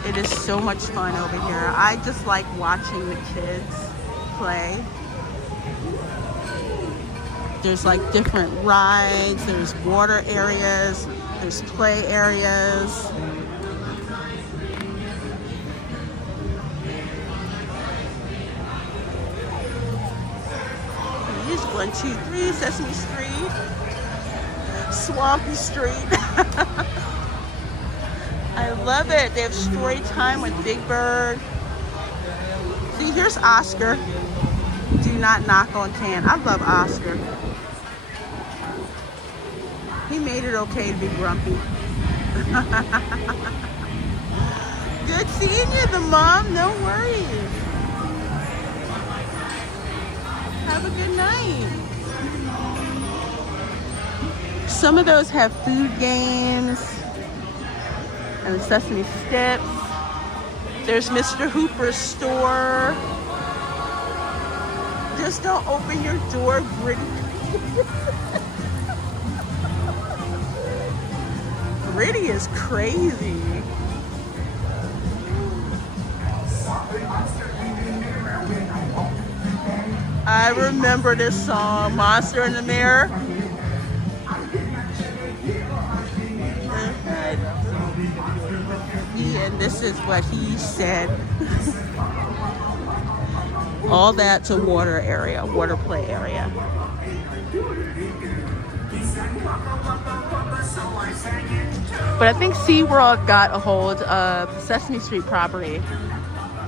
It is so much fun over here. I just like watching the kids play. There's like different rides, there's water areas, there's play areas. Here's 1, 2, 3 Sesame Street. Swampy Street. I love it. They have story time with Big Bird. See, here's Oscar. Do not knock on Can. I love Oscar. He made it okay to be grumpy. Good seeing you, the mom. No worries. Have a good night. Some of those have food games and sesame sticks. There's Mr. Hooper's store. Just don't open your door, Gritty. Gritty is crazy. I remember this song, Monster in the Mirror. And this is what he said. All that's a water area, water play area. But I think SeaWorld got a hold of Sesame Street property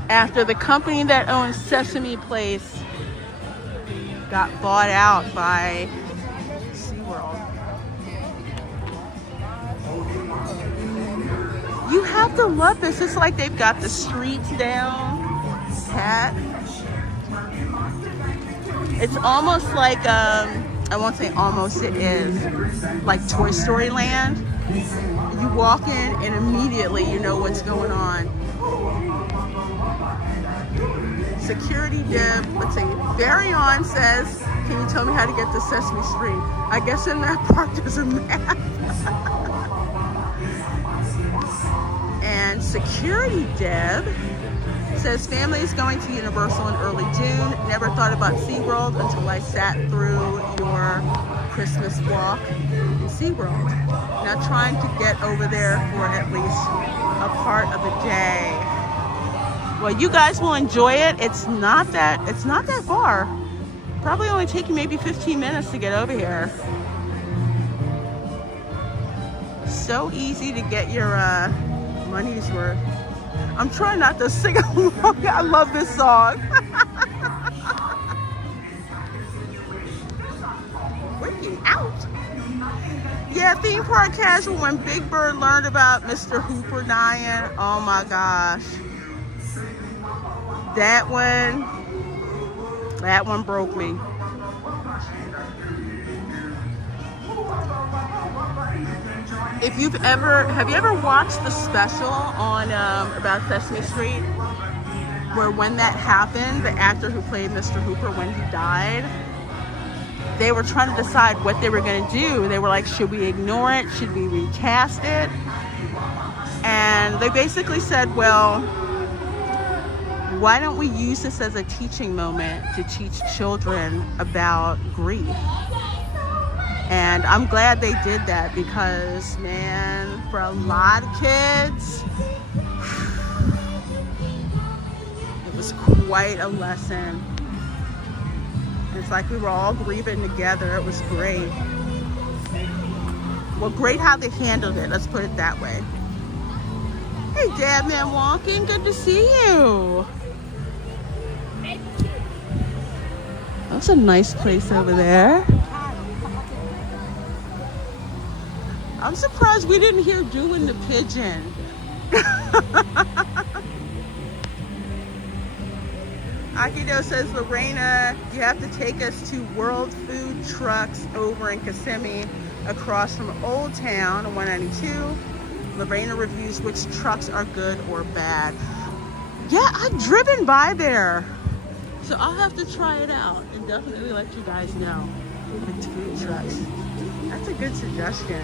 after the company that owns Sesame Place got bought out by SeaWorld. You have to love this. It's like they've got the streets down pat. It's almost like, I won't say almost, it is like Toy Story Land. You walk in and immediately you know what's going on. Security Deb, let's see, Barry On says, can you tell me how to get to Sesame Street? I guess in that park there's a map. And Security Deb says, family is going to Universal in early June. Never thought about SeaWorld until I sat through your Christmas walk in SeaWorld. Now trying to get over there for at least a part of the day. Well, you guys will enjoy it. It's not that far. Probably only take you maybe 15 minutes to get over here. So easy to get your money's worth. I'm trying not to sing along. I love this song. Working out. Yeah, theme park casual. When Big Bird learned about Mr. Hooper dying, oh my gosh. That one broke me. Have you ever watched the special on about Sesame Street, where when that happened, the actor who played Mr. Hooper, when he died, they were trying to decide what they were going to do. They were like, should we ignore it? Should we recast it? And they basically said, well, why don't we use this as a teaching moment to teach children about grief? And I'm glad they did that because, man, for a lot of kids, it was quite a lesson. It's like we were all grieving together. It was great. Well, great how they handled it. Let's put it that way. Hey, Dad Man Walking, good to see you. That's a nice place over there. I'm surprised we didn't hear Doolin the Pigeon. Akido says, Lorena, you have to take us to World Food Trucks over in Kissimmee, across from Old Town on 192. Lorena reviews which trucks are good or bad. Yeah, I've driven by there. So I'll have to try it out and definitely let you guys know. With food trucks. That's a good suggestion.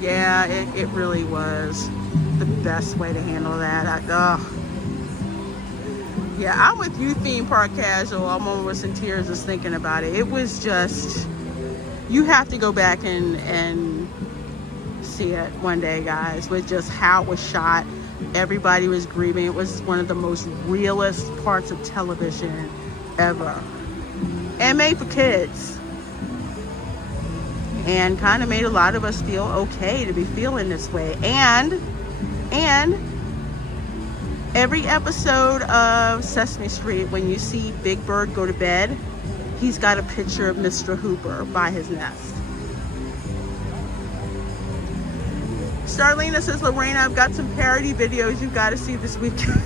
Yeah, it really was the best way to handle that. Yeah, I'm with you, theme park casual. I'm almost in tears just thinking about it. It was just, you have to go back and see it one day, guys, with just how it was shot. Everybody was grieving. It was one of the most realist parts of television ever. and made for kids. And kind of made a lot of us feel okay to be feeling this way. And every episode of Sesame Street, when you see Big Bird go to bed, he's got a picture of Mr. Hooper by his nest. Starlina says, Lorena, I've got some parody videos you've got to see this weekend.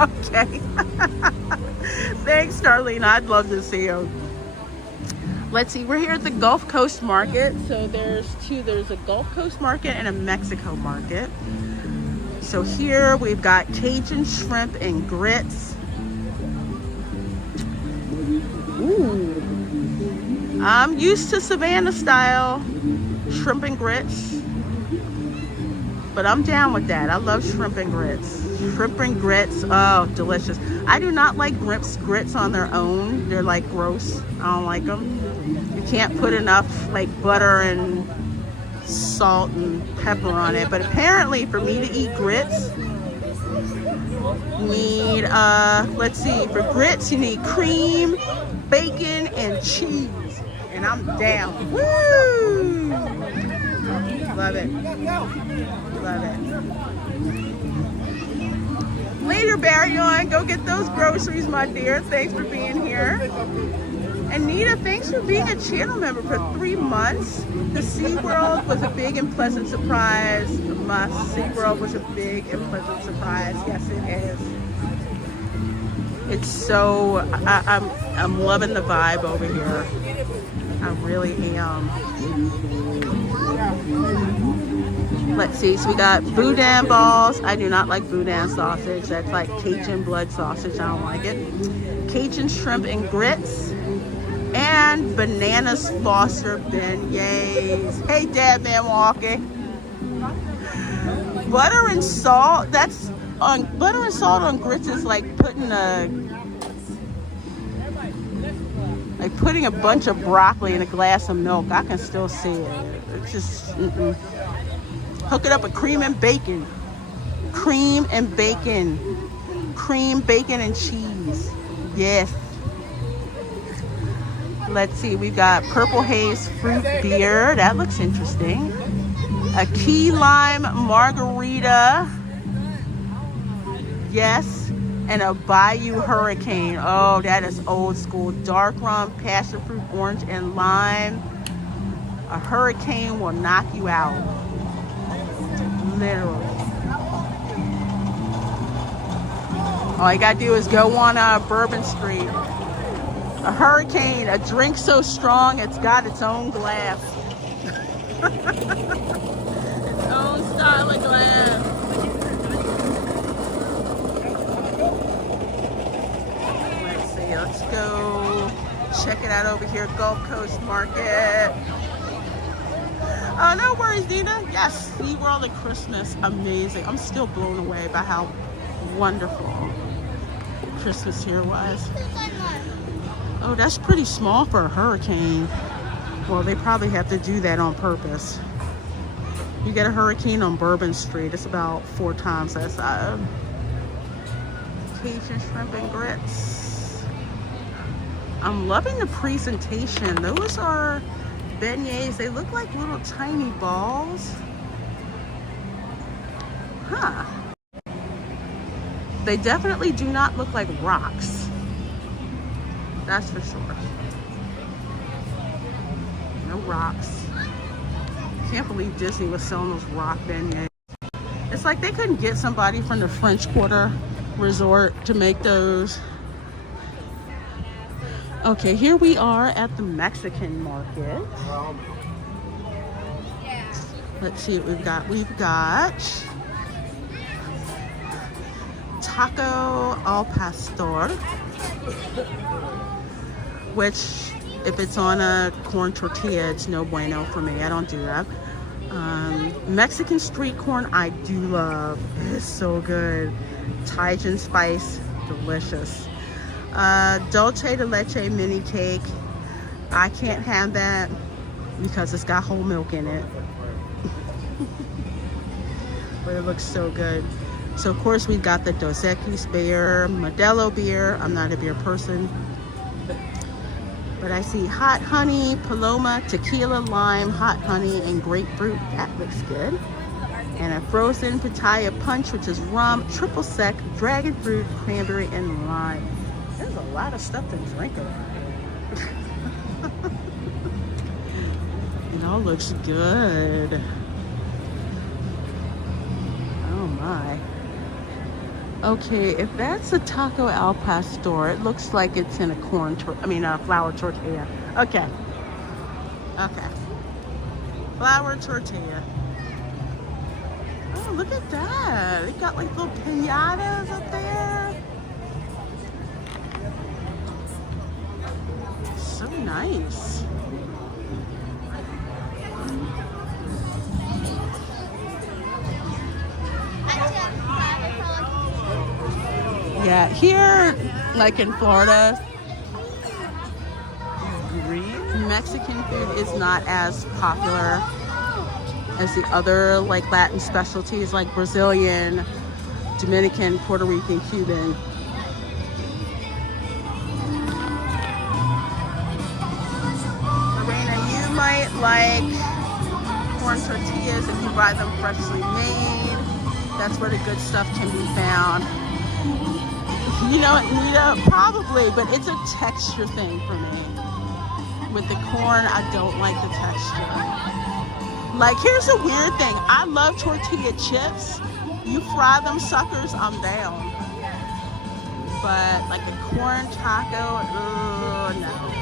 Okay. Thanks, Starlina. I'd love to see them. Let's see. We're here at the Gulf Coast Market. So there's two. There's a Gulf Coast Market and a Mexico Market. So here we've got Cajun shrimp and grits. Ooh. I'm used to Savannah style shrimp and grits, but I'm down with that. I love shrimp and grits. Shrimp and grits, oh, delicious. I do not like grits on their own. They're like gross. I don't like them. You can't put enough like butter and salt and pepper on it. But apparently for me to eat grits, you need, let's see, for grits you need cream, bacon, and cheese. And I'm down. Woo! Love it. Love it. Later, Barryon. Go get those groceries, my dear. Thanks for being here. Anita, thanks for being a channel member for 3 months. The SeaWorld was a big and pleasant surprise. SeaWorld was a big and pleasant surprise. Yes, it is. It's so, I'm loving the vibe over here. I really am. Let's see, so we got boudin balls. I do not like boudin sausage. That's like Cajun blood sausage. I don't like it. Cajun shrimp and grits. And bananas Foster beignets. Hey, Dad Man Walking. Butter and salt. That's on butter and salt on grits is like putting a bunch of broccoli in a glass of milk. I can still see it. It's just hook it up with cream and bacon. Cream and bacon. Cream, bacon, and cheese. Yes. Let's see, we've got Purple Haze fruit beer. That looks interesting. A key lime margarita. Yes. And a Bayou Hurricane. Oh, that is old school. Dark rum, passion fruit, orange, and lime. A hurricane will knock you out. Literally. All you gotta do is go on Bourbon Street. A hurricane, a drink so strong it's got its own glass. Its own style of glass. Let's see, let's go check it out over here, Gulf Coast Market. Oh, no worries, Nina. Yes, SeaWorld at Christmas, amazing. I'm still blown away by how wonderful Christmas here was. Oh, that's pretty small for a hurricane. Well, they probably have to do that on purpose. You get a hurricane on Bourbon Street, it's about 4 times that size. Cajun shrimp and grits. I'm loving the presentation. Those are beignets. They look like little tiny balls. Huh. They definitely do not look like rocks. That's for sure. No rocks. Can't believe Disney was selling those rock beignets. It's like they couldn't get somebody from the French Quarter Resort to make those. Okay, here we are at the Mexican market. Let's see what we've got. We've got taco al pastor, which if it's on a corn tortilla, it's no bueno for me. I don't do that. Mexican street corn, I do love. It's so good. Cajun spice, delicious. Dulce de leche mini cake. I can't have that because it's got whole milk in it. But it looks so good. So of course we've got the Dos Equis beer, Modelo beer. I'm not a beer person. But I see hot honey, paloma, tequila, lime, hot honey, and grapefruit. That looks good. And a frozen pitaya punch, which is rum, triple sec, dragon fruit, cranberry, and lime. There's a lot of stuff to drink around here. It all looks good. Oh my. Okay, if that's a taco al pastor, it looks like it's in a flour tortilla. Okay. Okay. Flour tortilla. Oh, look at that. They got like little piñatas up there. So nice. Yeah, here, like in Florida, Mexican food is not as popular as the other like Latin specialties like Brazilian, Dominican, Puerto Rican, Cuban. Reina, you might like corn tortillas if you buy them freshly made. That's where the good stuff can be found. You know what, Nita? Probably, but it's a texture thing for me. With the corn, I don't like the texture. Like, here's a weird thing. I love tortilla chips. You fry them suckers, I'm down. But like a corn taco, no.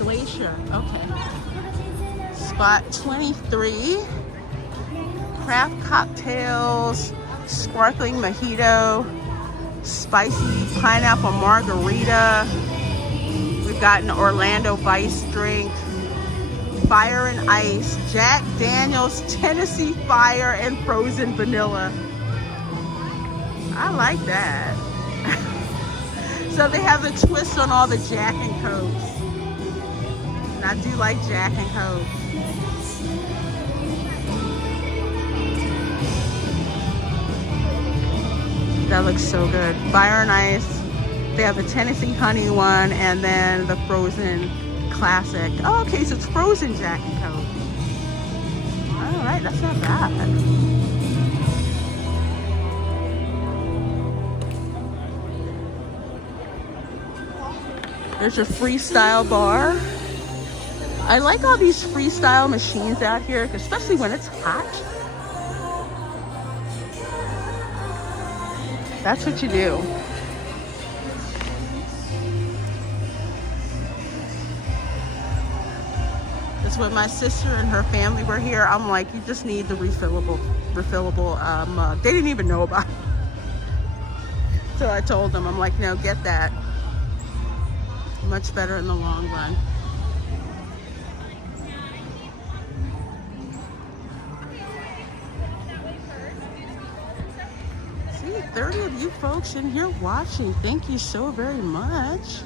Glacier, okay. Spot 23. Craft cocktails, sparkling mojito, spicy pineapple margarita. We've got an Orlando Vice drink, fire and ice, Jack Daniel's Tennessee Fire, and frozen vanilla. I like that. So they have the twist on all the Jack and Cokes. I do like Jack and Coke. That looks so good. Fire and ice. They have the Tennessee honey one and then the frozen classic. Oh, okay, so it's frozen Jack and Coke. All right, that's not bad. There's your freestyle bar. I like all these freestyle machines out here, especially when it's hot. That's what you do. That's when my sister and her family were here. I'm like, you just need the refillable mug. They didn't even know about it. So I told them, I'm like, no, get that. Much better in the long run. See, 30 of you folks in here watching. Thank you so very much.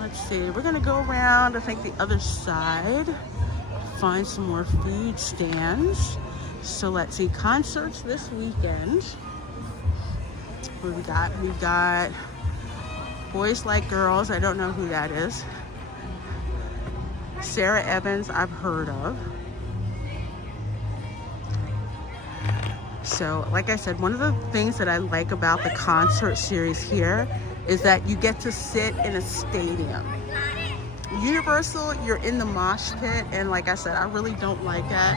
Let's see, we're gonna go around, I think, the other side, find some more food stands. So let's see, concerts this weekend. What we got? We got Boys Like Girls. I don't know who that is. Sarah Evans, I've heard of. So, like I said, one of the things that I like about the concert series here is that you get to sit in a stadium. Universal, you're in the mosh pit, and like I said, I really don't like that.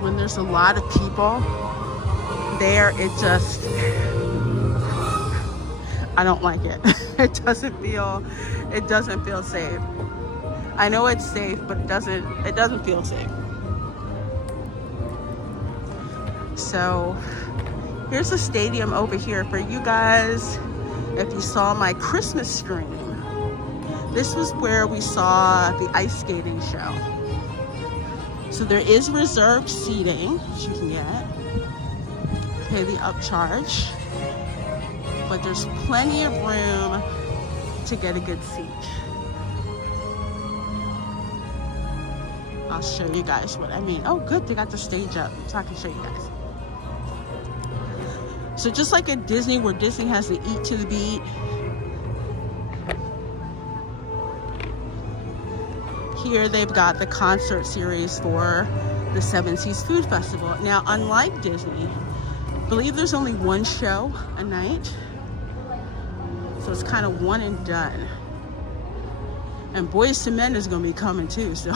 When there's a lot of people there, it just, I don't like it. It doesn't feel safe. I know it's safe, but it doesn't feel safe. So here's a stadium over here for you guys. If you saw my Christmas stream, this was where we saw the ice skating show. So there is reserved seating that you can get. Pay the upcharge. but there's plenty of room to get a good seat. I'll show you guys what I mean. Oh, good, they got the stage up so I can show you guys. So just like at Disney, where Disney has the Eat to the Beat, here they've got the concert series for the Seven Seas Food Festival. Now, unlike Disney, I believe there's only one show a night. So it's kind of one and done. And Boyz II Men is going to be coming too, so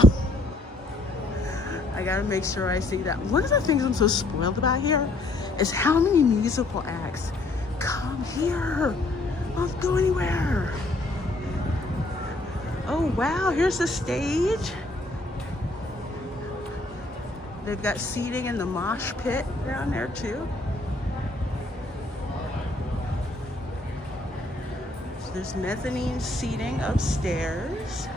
I got to make sure I see that. One of the things I'm so spoiled about here is how many musical acts come here. Don't go anywhere. Oh wow, here's the stage. They've got seating in the mosh pit down there too. So there's mezzanine seating upstairs.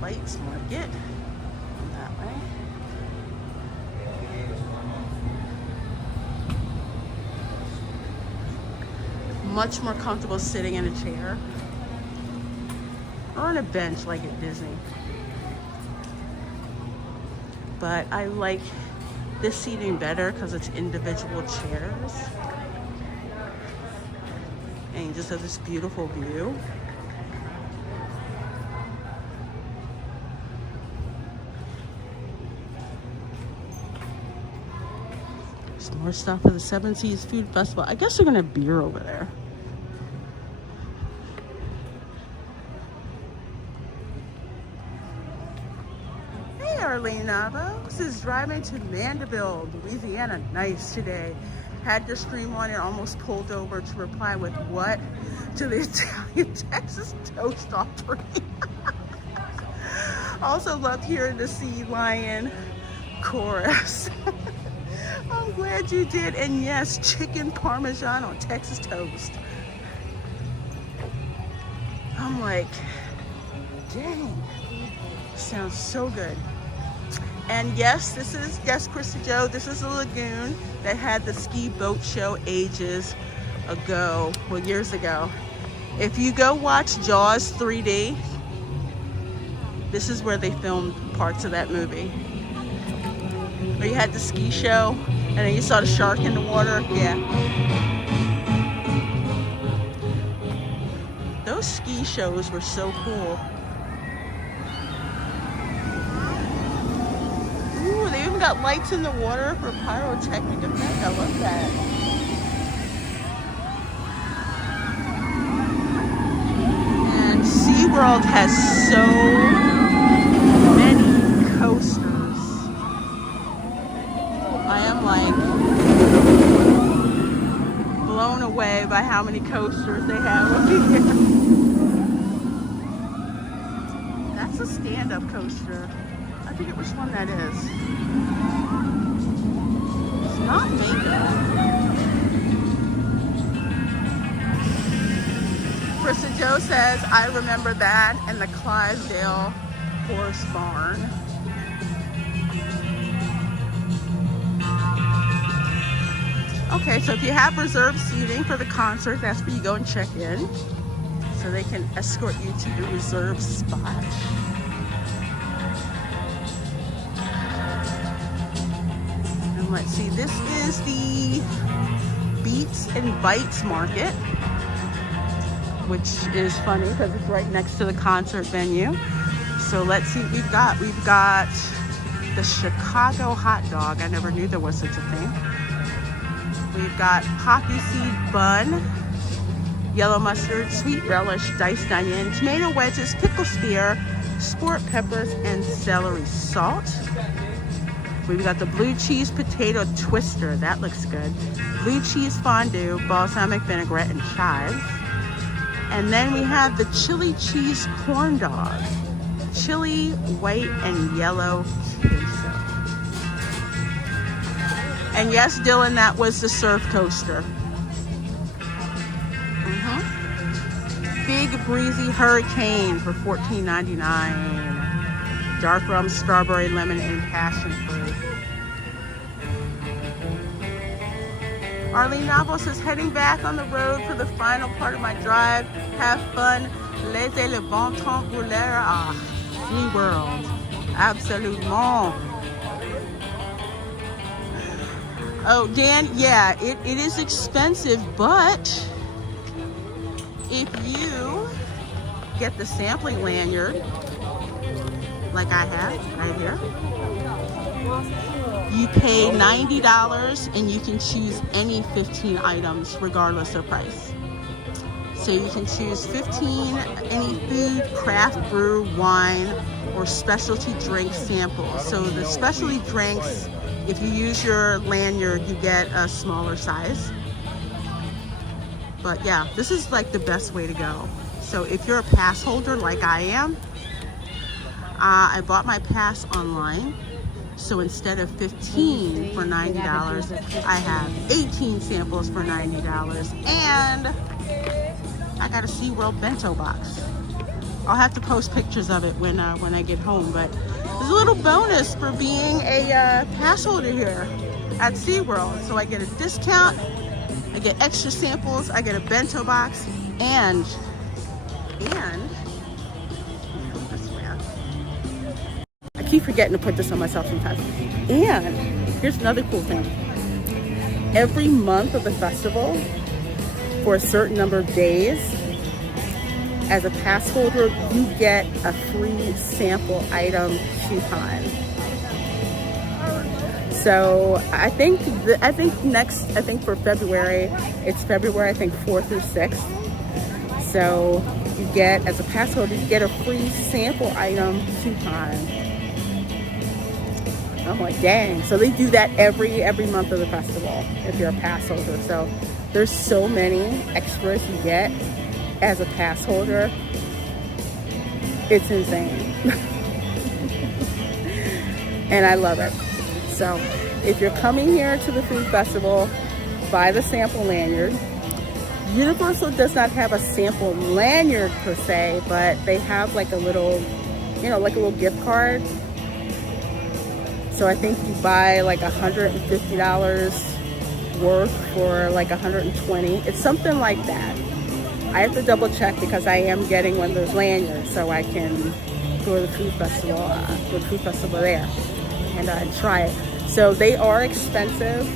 Lights Market that way. Much more comfortable sitting in a chair or on a bench like at Disney. But I like this seating better because it's individual chairs. And you just have this beautiful view. More stuff for the Seven Seas Food Festival. I guess they're gonna have beer over there. Hey, Arlene Navo. This is driving to Mandeville, Louisiana. Nice today. Had your stream on and almost pulled over to reply with what to the Italian Texas toast offering. Also loved hearing the Sea Lion chorus. I'm glad you did. And yes, chicken parmesan on Texas toast. I'm like, dang, sounds so good. And yes, this is, yes, Krista Joe, this is the lagoon that had the ski boat show ages ago, well, years ago. If you go watch Jaws 3D, this is where they filmed parts of that movie. Where you had the ski show, and then you saw the shark in the water. Yeah. Those ski shows were so cool. Ooh, they even got lights in the water for pyrotechnic effect. I love that. And SeaWorld has so many coasters. I am like blown away by how many coasters they have over here. That's a stand-up coaster. I forget which one that is. It's not Mako. Krista Joe says, I remember that and the Clydesdale horse barn. Okay, so if you have reserved seating for the concert, that's where you go and check in. So they can escort you to your reserved spot. And let's see, this is the Beats and Bites Market, which is funny because it's right next to the concert venue. So let's see what we've got. We've got the Chicago hot dog. I never knew there was such a thing. We've got poppy seed bun, yellow mustard, sweet relish, diced onion, tomato wedges, pickle spear, sport peppers, and celery salt. We've got the blue cheese potato twister. That looks good. Blue cheese fondue, balsamic vinaigrette, and chives. And then we have the chili cheese corn dog. Chili, white, and yellow queso. And yes, Dylan, that was the surf coaster. Big Breezy Hurricane for $14.99. Dark rum, strawberry, lemon, and passion fruit. Arlene Novel says, heading back on the road for the final part of my drive. Have fun. Laissez le bon temps rouler. Ah, SeaWorld. Absolument. Oh, Dan, yeah, it is expensive, but if you get the sampling lanyard, like I have right here, you pay $90 and you can choose any 15 items regardless of price. So you can choose 15, any food, craft brew, wine, or specialty drink samples. So the specialty drinks, if you use your lanyard, you get a smaller size. But yeah, this is like the best way to go. So if you're a pass holder like I am, I bought my pass online. So instead of 15 for $90, I have 18 samples for $90. And I got a SeaWorld bento box. I'll have to post pictures of it when I get home. But there's a little bonus for being a pass holder here at SeaWorld. So I get a discount, I get extra samples, I get a bento box, and I keep forgetting to put this on myself sometimes. And here's another cool thing. Every month of the festival, for a certain number of days, as a pass holder, you get a free sample item coupon. So I think for February, it's February, I think 4th through 6th. So you get, as a pass holder, you get a free sample item coupon. I'm like, dang. So they do that every month of the festival if you're a pass holder. So there's so many extras you get as a pass holder. It's insane. And I love it. So if you're coming here to the food festival, buy the sample lanyard. Universal does not have a sample lanyard per se, but they have like a little, like a little gift card. So I think you buy like $150 worth for like $120. It's something like that. I have to double check because I am getting one of those lanyards so I can go to the food festival, there and try it. So they are expensive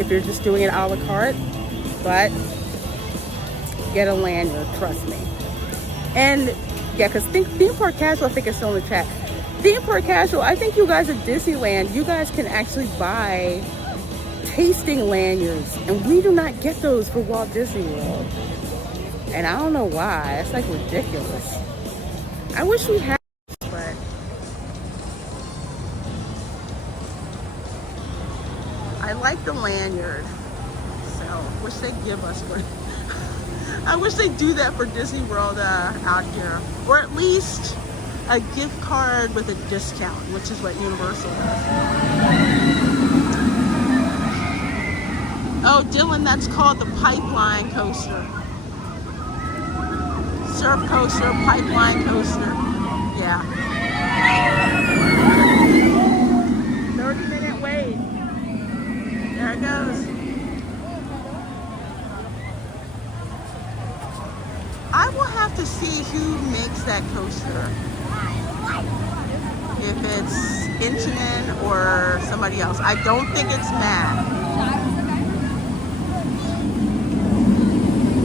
if you're just doing it a la carte, but get a lanyard, trust me. And yeah, because theme park casual, I think it's still in the chat. Theme park casual, I think you guys at Disneyland, you guys can actually buy tasting lanyards, and we do not get those for Walt Disney World. And I don't know why. It's like ridiculous. I wish we had, but I like the lanyard. So wish they'd give us one. I wish they'd do that for Disney World out here, or at least a gift card with a discount, which is what Universal does. Oh, Dylan, that's called the Pipeline Coaster. Surf coaster, pipeline coaster. Yeah. 30-minute wait. There it goes. I will have to see who makes that coaster. If it's Intamin or somebody else. I don't think it's Matt.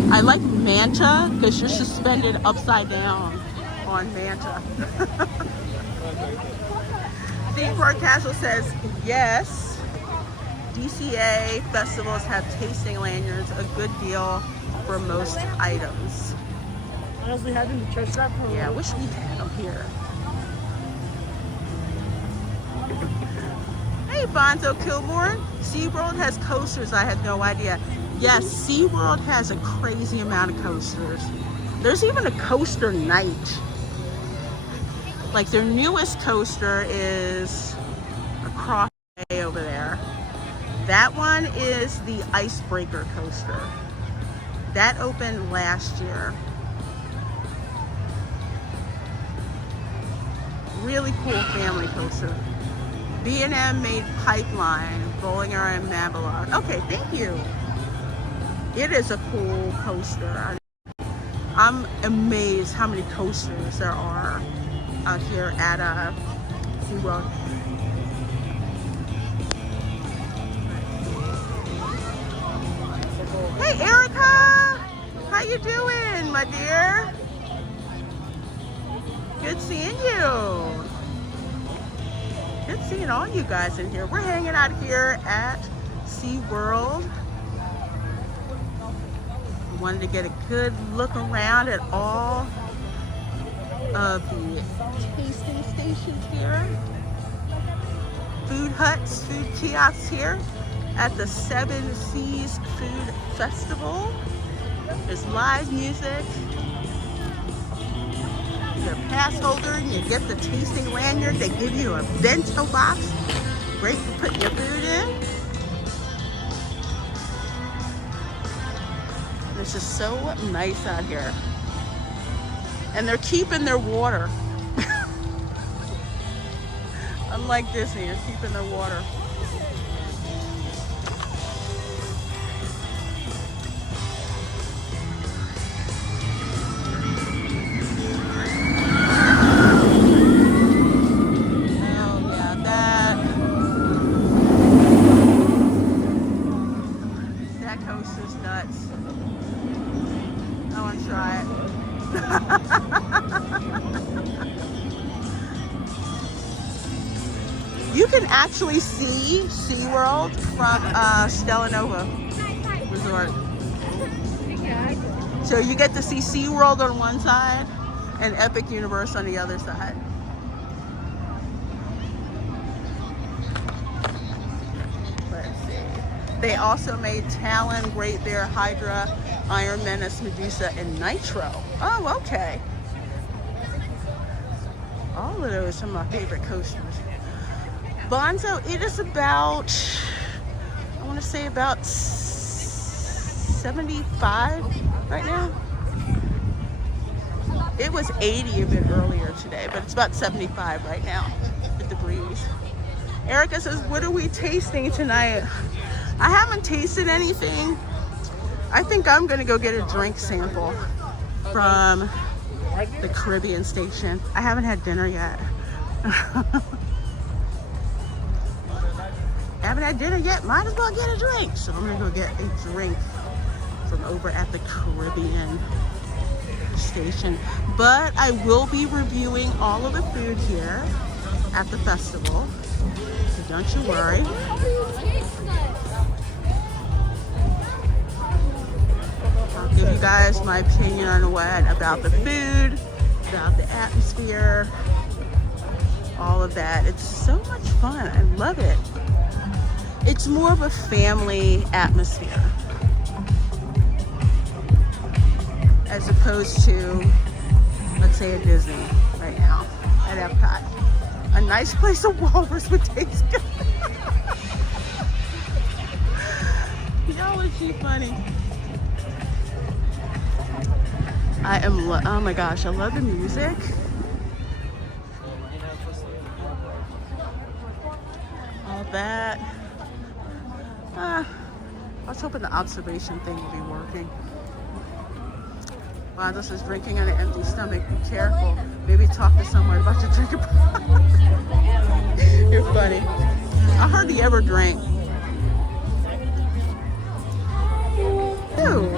I like Manta because you're suspended upside down on Manta. Theme Park Casual says, yes, DCA festivals have tasting lanyards, a good deal for most items. Honestly, having the church wrap program. Yeah, I wish we had them here. Hey, Bonzo Kilmore. SeaWorld has coasters. I had no idea. Yes, SeaWorld has a crazy amount of coasters. There's even a coaster night. Like their newest coaster is across the way over there. That one is the Icebreaker coaster. That opened last year. Really cool family coaster. B&M made Pipeline, Bollinger and Mabalon. Okay, thank you. It is a cool coaster. I'm amazed how many coasters there are out here at SeaWorld. Hey Erica, how you doing, my dear? Good seeing you. Good seeing all you guys in here. We're hanging out here at SeaWorld. Wanted to get a good look around at all of the tasting stations here. Food huts, food kiosks here at the Seven Seas Food Festival. There's live music. You're a pass holder and you get the tasting lanyard. They give you a bento box. Great for putting your food in. It's just so nice out here. And they're keeping their water. Unlike Disney, they're keeping their water. You can actually see SeaWorld from Stella Nova Resort. So you get to see SeaWorld on one side and Epic Universe on the other side. Let's see. They also made Talon, Great Bear, Hydra, Iron Menace, Medusa, and Nitro. Oh, okay. All of those are some of my favorite coasters. Bonzo, it is about, I want to say about 75 right now. It was 80 a bit earlier today, but it's about 75 right now with the breeze. Erica says, what are we tasting tonight? I haven't tasted anything. I think I'm going to go get a drink sample from the Caribbean station. I haven't had dinner yet. Haven't had dinner yet, might as well get a drink. So I'm gonna go get a drink from over at the Caribbean station. But I will be reviewing all of the food here at the festival, so don't you worry. I'll give you guys my opinion on what about the food, about the atmosphere, all of that. It's so much fun, I love it. It's more of a family atmosphere as opposed to, let's say, a Disney right now at Epcot. A nice place of walrus would taste good. Y'all are too funny. I am, oh my gosh, I love the music. All that. I was hoping the observation thing would be working. Wow, this is drinking on an empty stomach. Be careful. Maybe talk to someone about your drinking. You're funny. I hardly ever drink. Ew.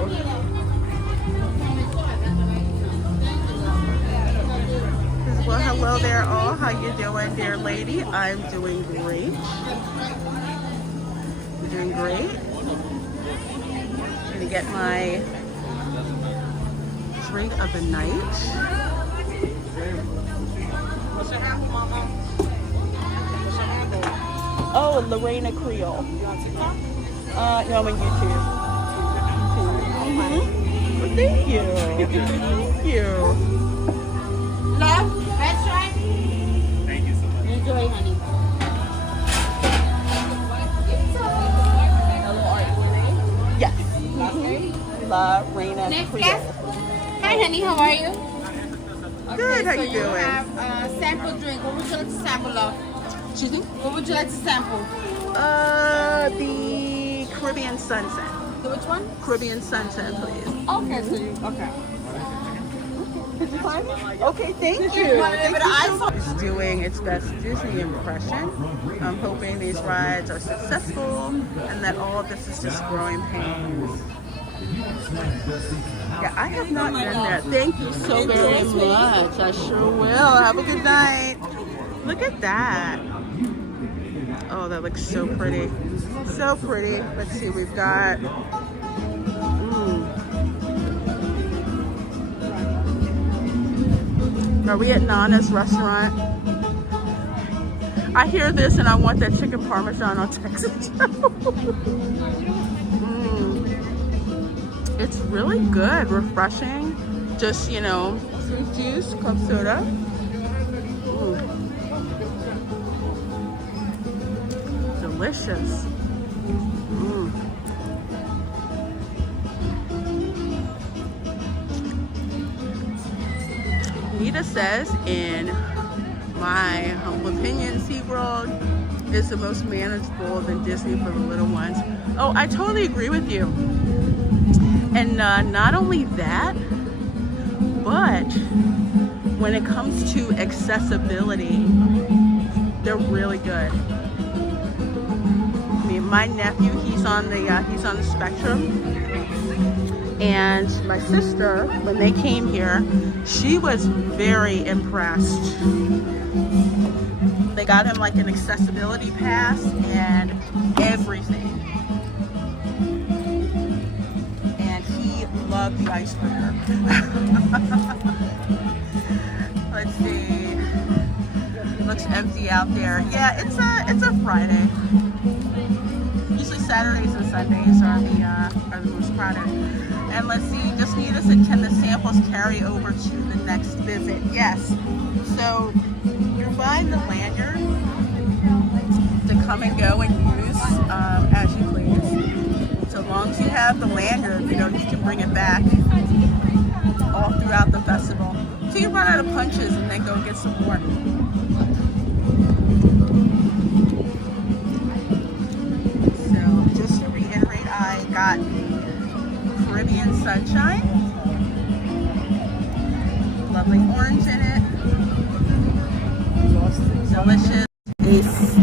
Well, hello there all. How you doing, dear lady? I'm doing great. Doing great. I'm gonna get my drink of the night. What's your handle, Mama? What's your handle? Oh, Reina Creole. You on TikTok? No, I'm on YouTube. Well, thank you. Thank you. Love, that's right. Thank you so much. Enjoy, honey. Yes. La Reina Next Creole. guest. Hi, honey. How are you? Good, how so you you doing? have a sample drink. What would you like to sample, love? Excuse me? What would you like to sample? The Caribbean Sunset. The which one? Caribbean Sunset, please. Okay, so you, okay. Did you find it? Okay, thank you. It's doing its best Disney impression. I'm hoping these rides are successful and that all of this is just growing pains. Yeah, I have not been there. Thank you so very much. I sure will. Have a good night. Look at that. Oh, that looks so pretty. So pretty. Let's see, we've got... Are we at Nana's restaurant? I hear this and I want that chicken parmesan on Texas. It's really good, refreshing. Just, you know, fruit juice, club soda. Delicious. Nita says, in my humble opinion, SeaWorld is the most manageable than Disney for the little ones. Oh, I totally agree with you. And not only that, but when it comes to accessibility, they're really good. I mean, my nephew, he's on the spectrum. And my sister, when they came here, she was very impressed. They got him like an accessibility pass and everything. And he loved the icebreaker. Let's see. It looks empty out there. Yeah, it's a Friday. Usually Saturdays and Sundays are the most crowded. And let's see, just need us and can the samples carry over to the next visit? Yes. So you're buying the lanyard to come and go and use as you please. So long as you have the lanyard, you don't need to bring it back all throughout the festival. Till you run out of punches and then go and get some more. So just to reiterate, I got the Caribbean Sunshine, lovely orange in it, delicious, it's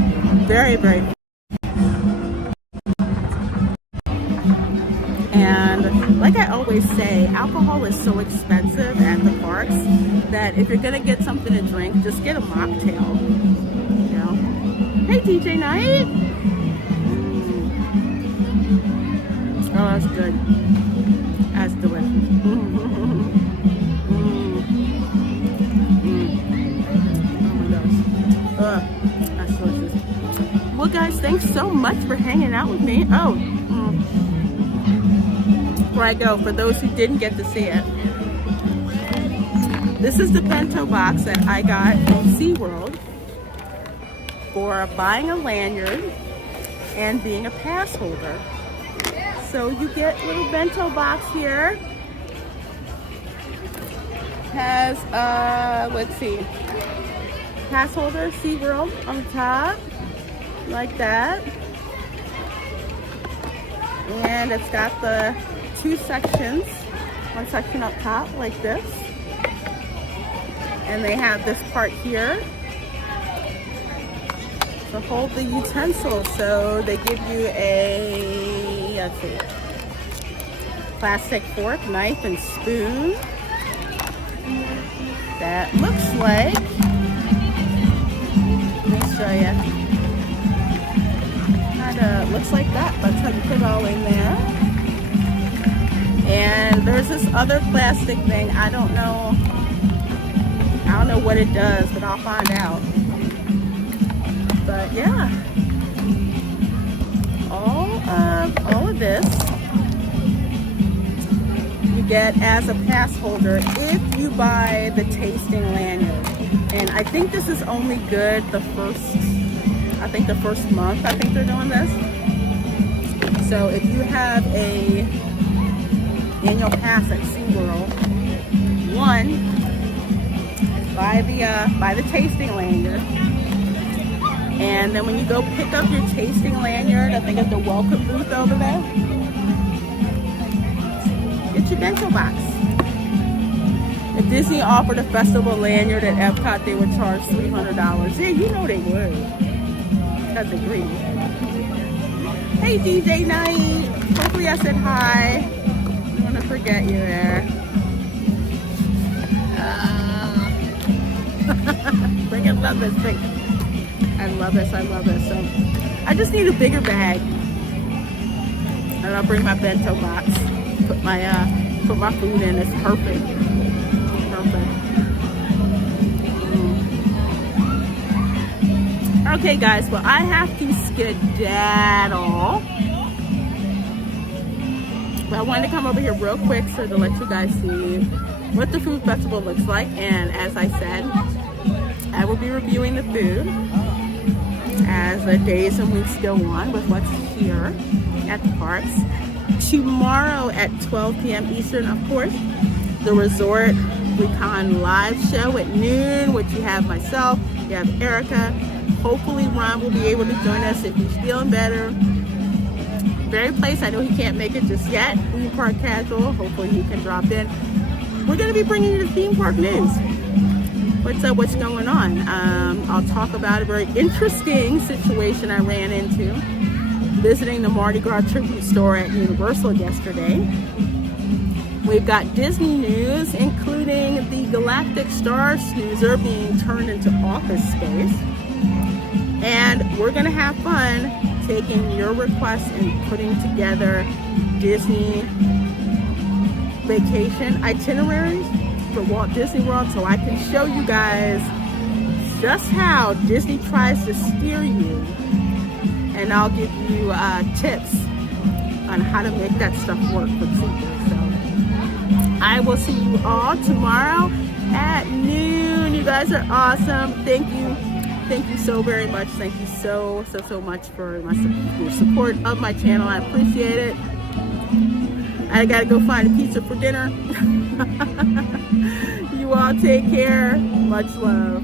very, very, and like I always say, alcohol is so expensive at the parks that if you're gonna get something to drink, just get a mocktail, you know. Hey DJ Knight! Oh, that's good. That's delicious. Oh my gosh. That's delicious. Well guys, thanks so much for hanging out with me. Oh, before I go, for those who didn't get to see it, this is the bento box that I got from SeaWorld for buying a lanyard and being a pass holder. So you get a little bento box here. Has, let's see, pass holder, SeaWorld on the top, like that. And it's got the two sections, one section up top like this. And they have this part here to hold the utensils. So they give you a, let's see, plastic fork, knife, and spoon. That looks like, let me show you. Kinda looks like that. Let's have put it all in there. And there's this other plastic thing. I don't know what it does, but I'll find out. But yeah, all of this you get as a pass holder if you buy the tasting lanyard. And I think this is only good the first month. I think they're doing this. So if you have a annual pass at SeaWorld, one, by the tasting lanyard. And then when you go pick up your tasting lanyard, I think at the welcome booth over there, get your bento box. If Disney offered a festival lanyard at Epcot, they would charge $300. Yeah, you know they would. Because they're greedy. Hey DJ Night. Hopefully I said hi. I don't want to forget you there. Freaking love this thing. I love this. I love this. So I just need a bigger bag. And I'll bring my bento box. Put my food in. It's perfect. Okay guys, well I have to skedaddle. But I wanted to come over here real quick so to let you guys see what the food festival looks like. And as I said, I will be reviewing the food as the days and weeks go on with what's here at the parks. Tomorrow at 12 p.m. Eastern, of course, the Resort Recon live show at noon, which you have myself, you have Erica. Hopefully Ron will be able to join us if he's feeling better. Very place, I know he can't make it just yet. Theme park casual, hopefully he can drop in. We're gonna be bringing you the theme park news. What's going on? I'll talk about a very interesting situation I ran into visiting the Mardi Gras tribute store at Universal yesterday. We've got Disney news, including the Galactic Star Snoozer being turned into office space. And we're gonna have fun taking your requests and putting together Disney vacation itineraries for Walt Disney World so I can show you guys just how Disney tries to steer you. And I'll give you tips on how to make that stuff work for people. So I will see you all tomorrow at noon. You guys are awesome. Thank you. Thank you so very much. Thank you so much for your support of my channel. I appreciate it. I gotta go find a pizza for dinner. You all take care. Much love.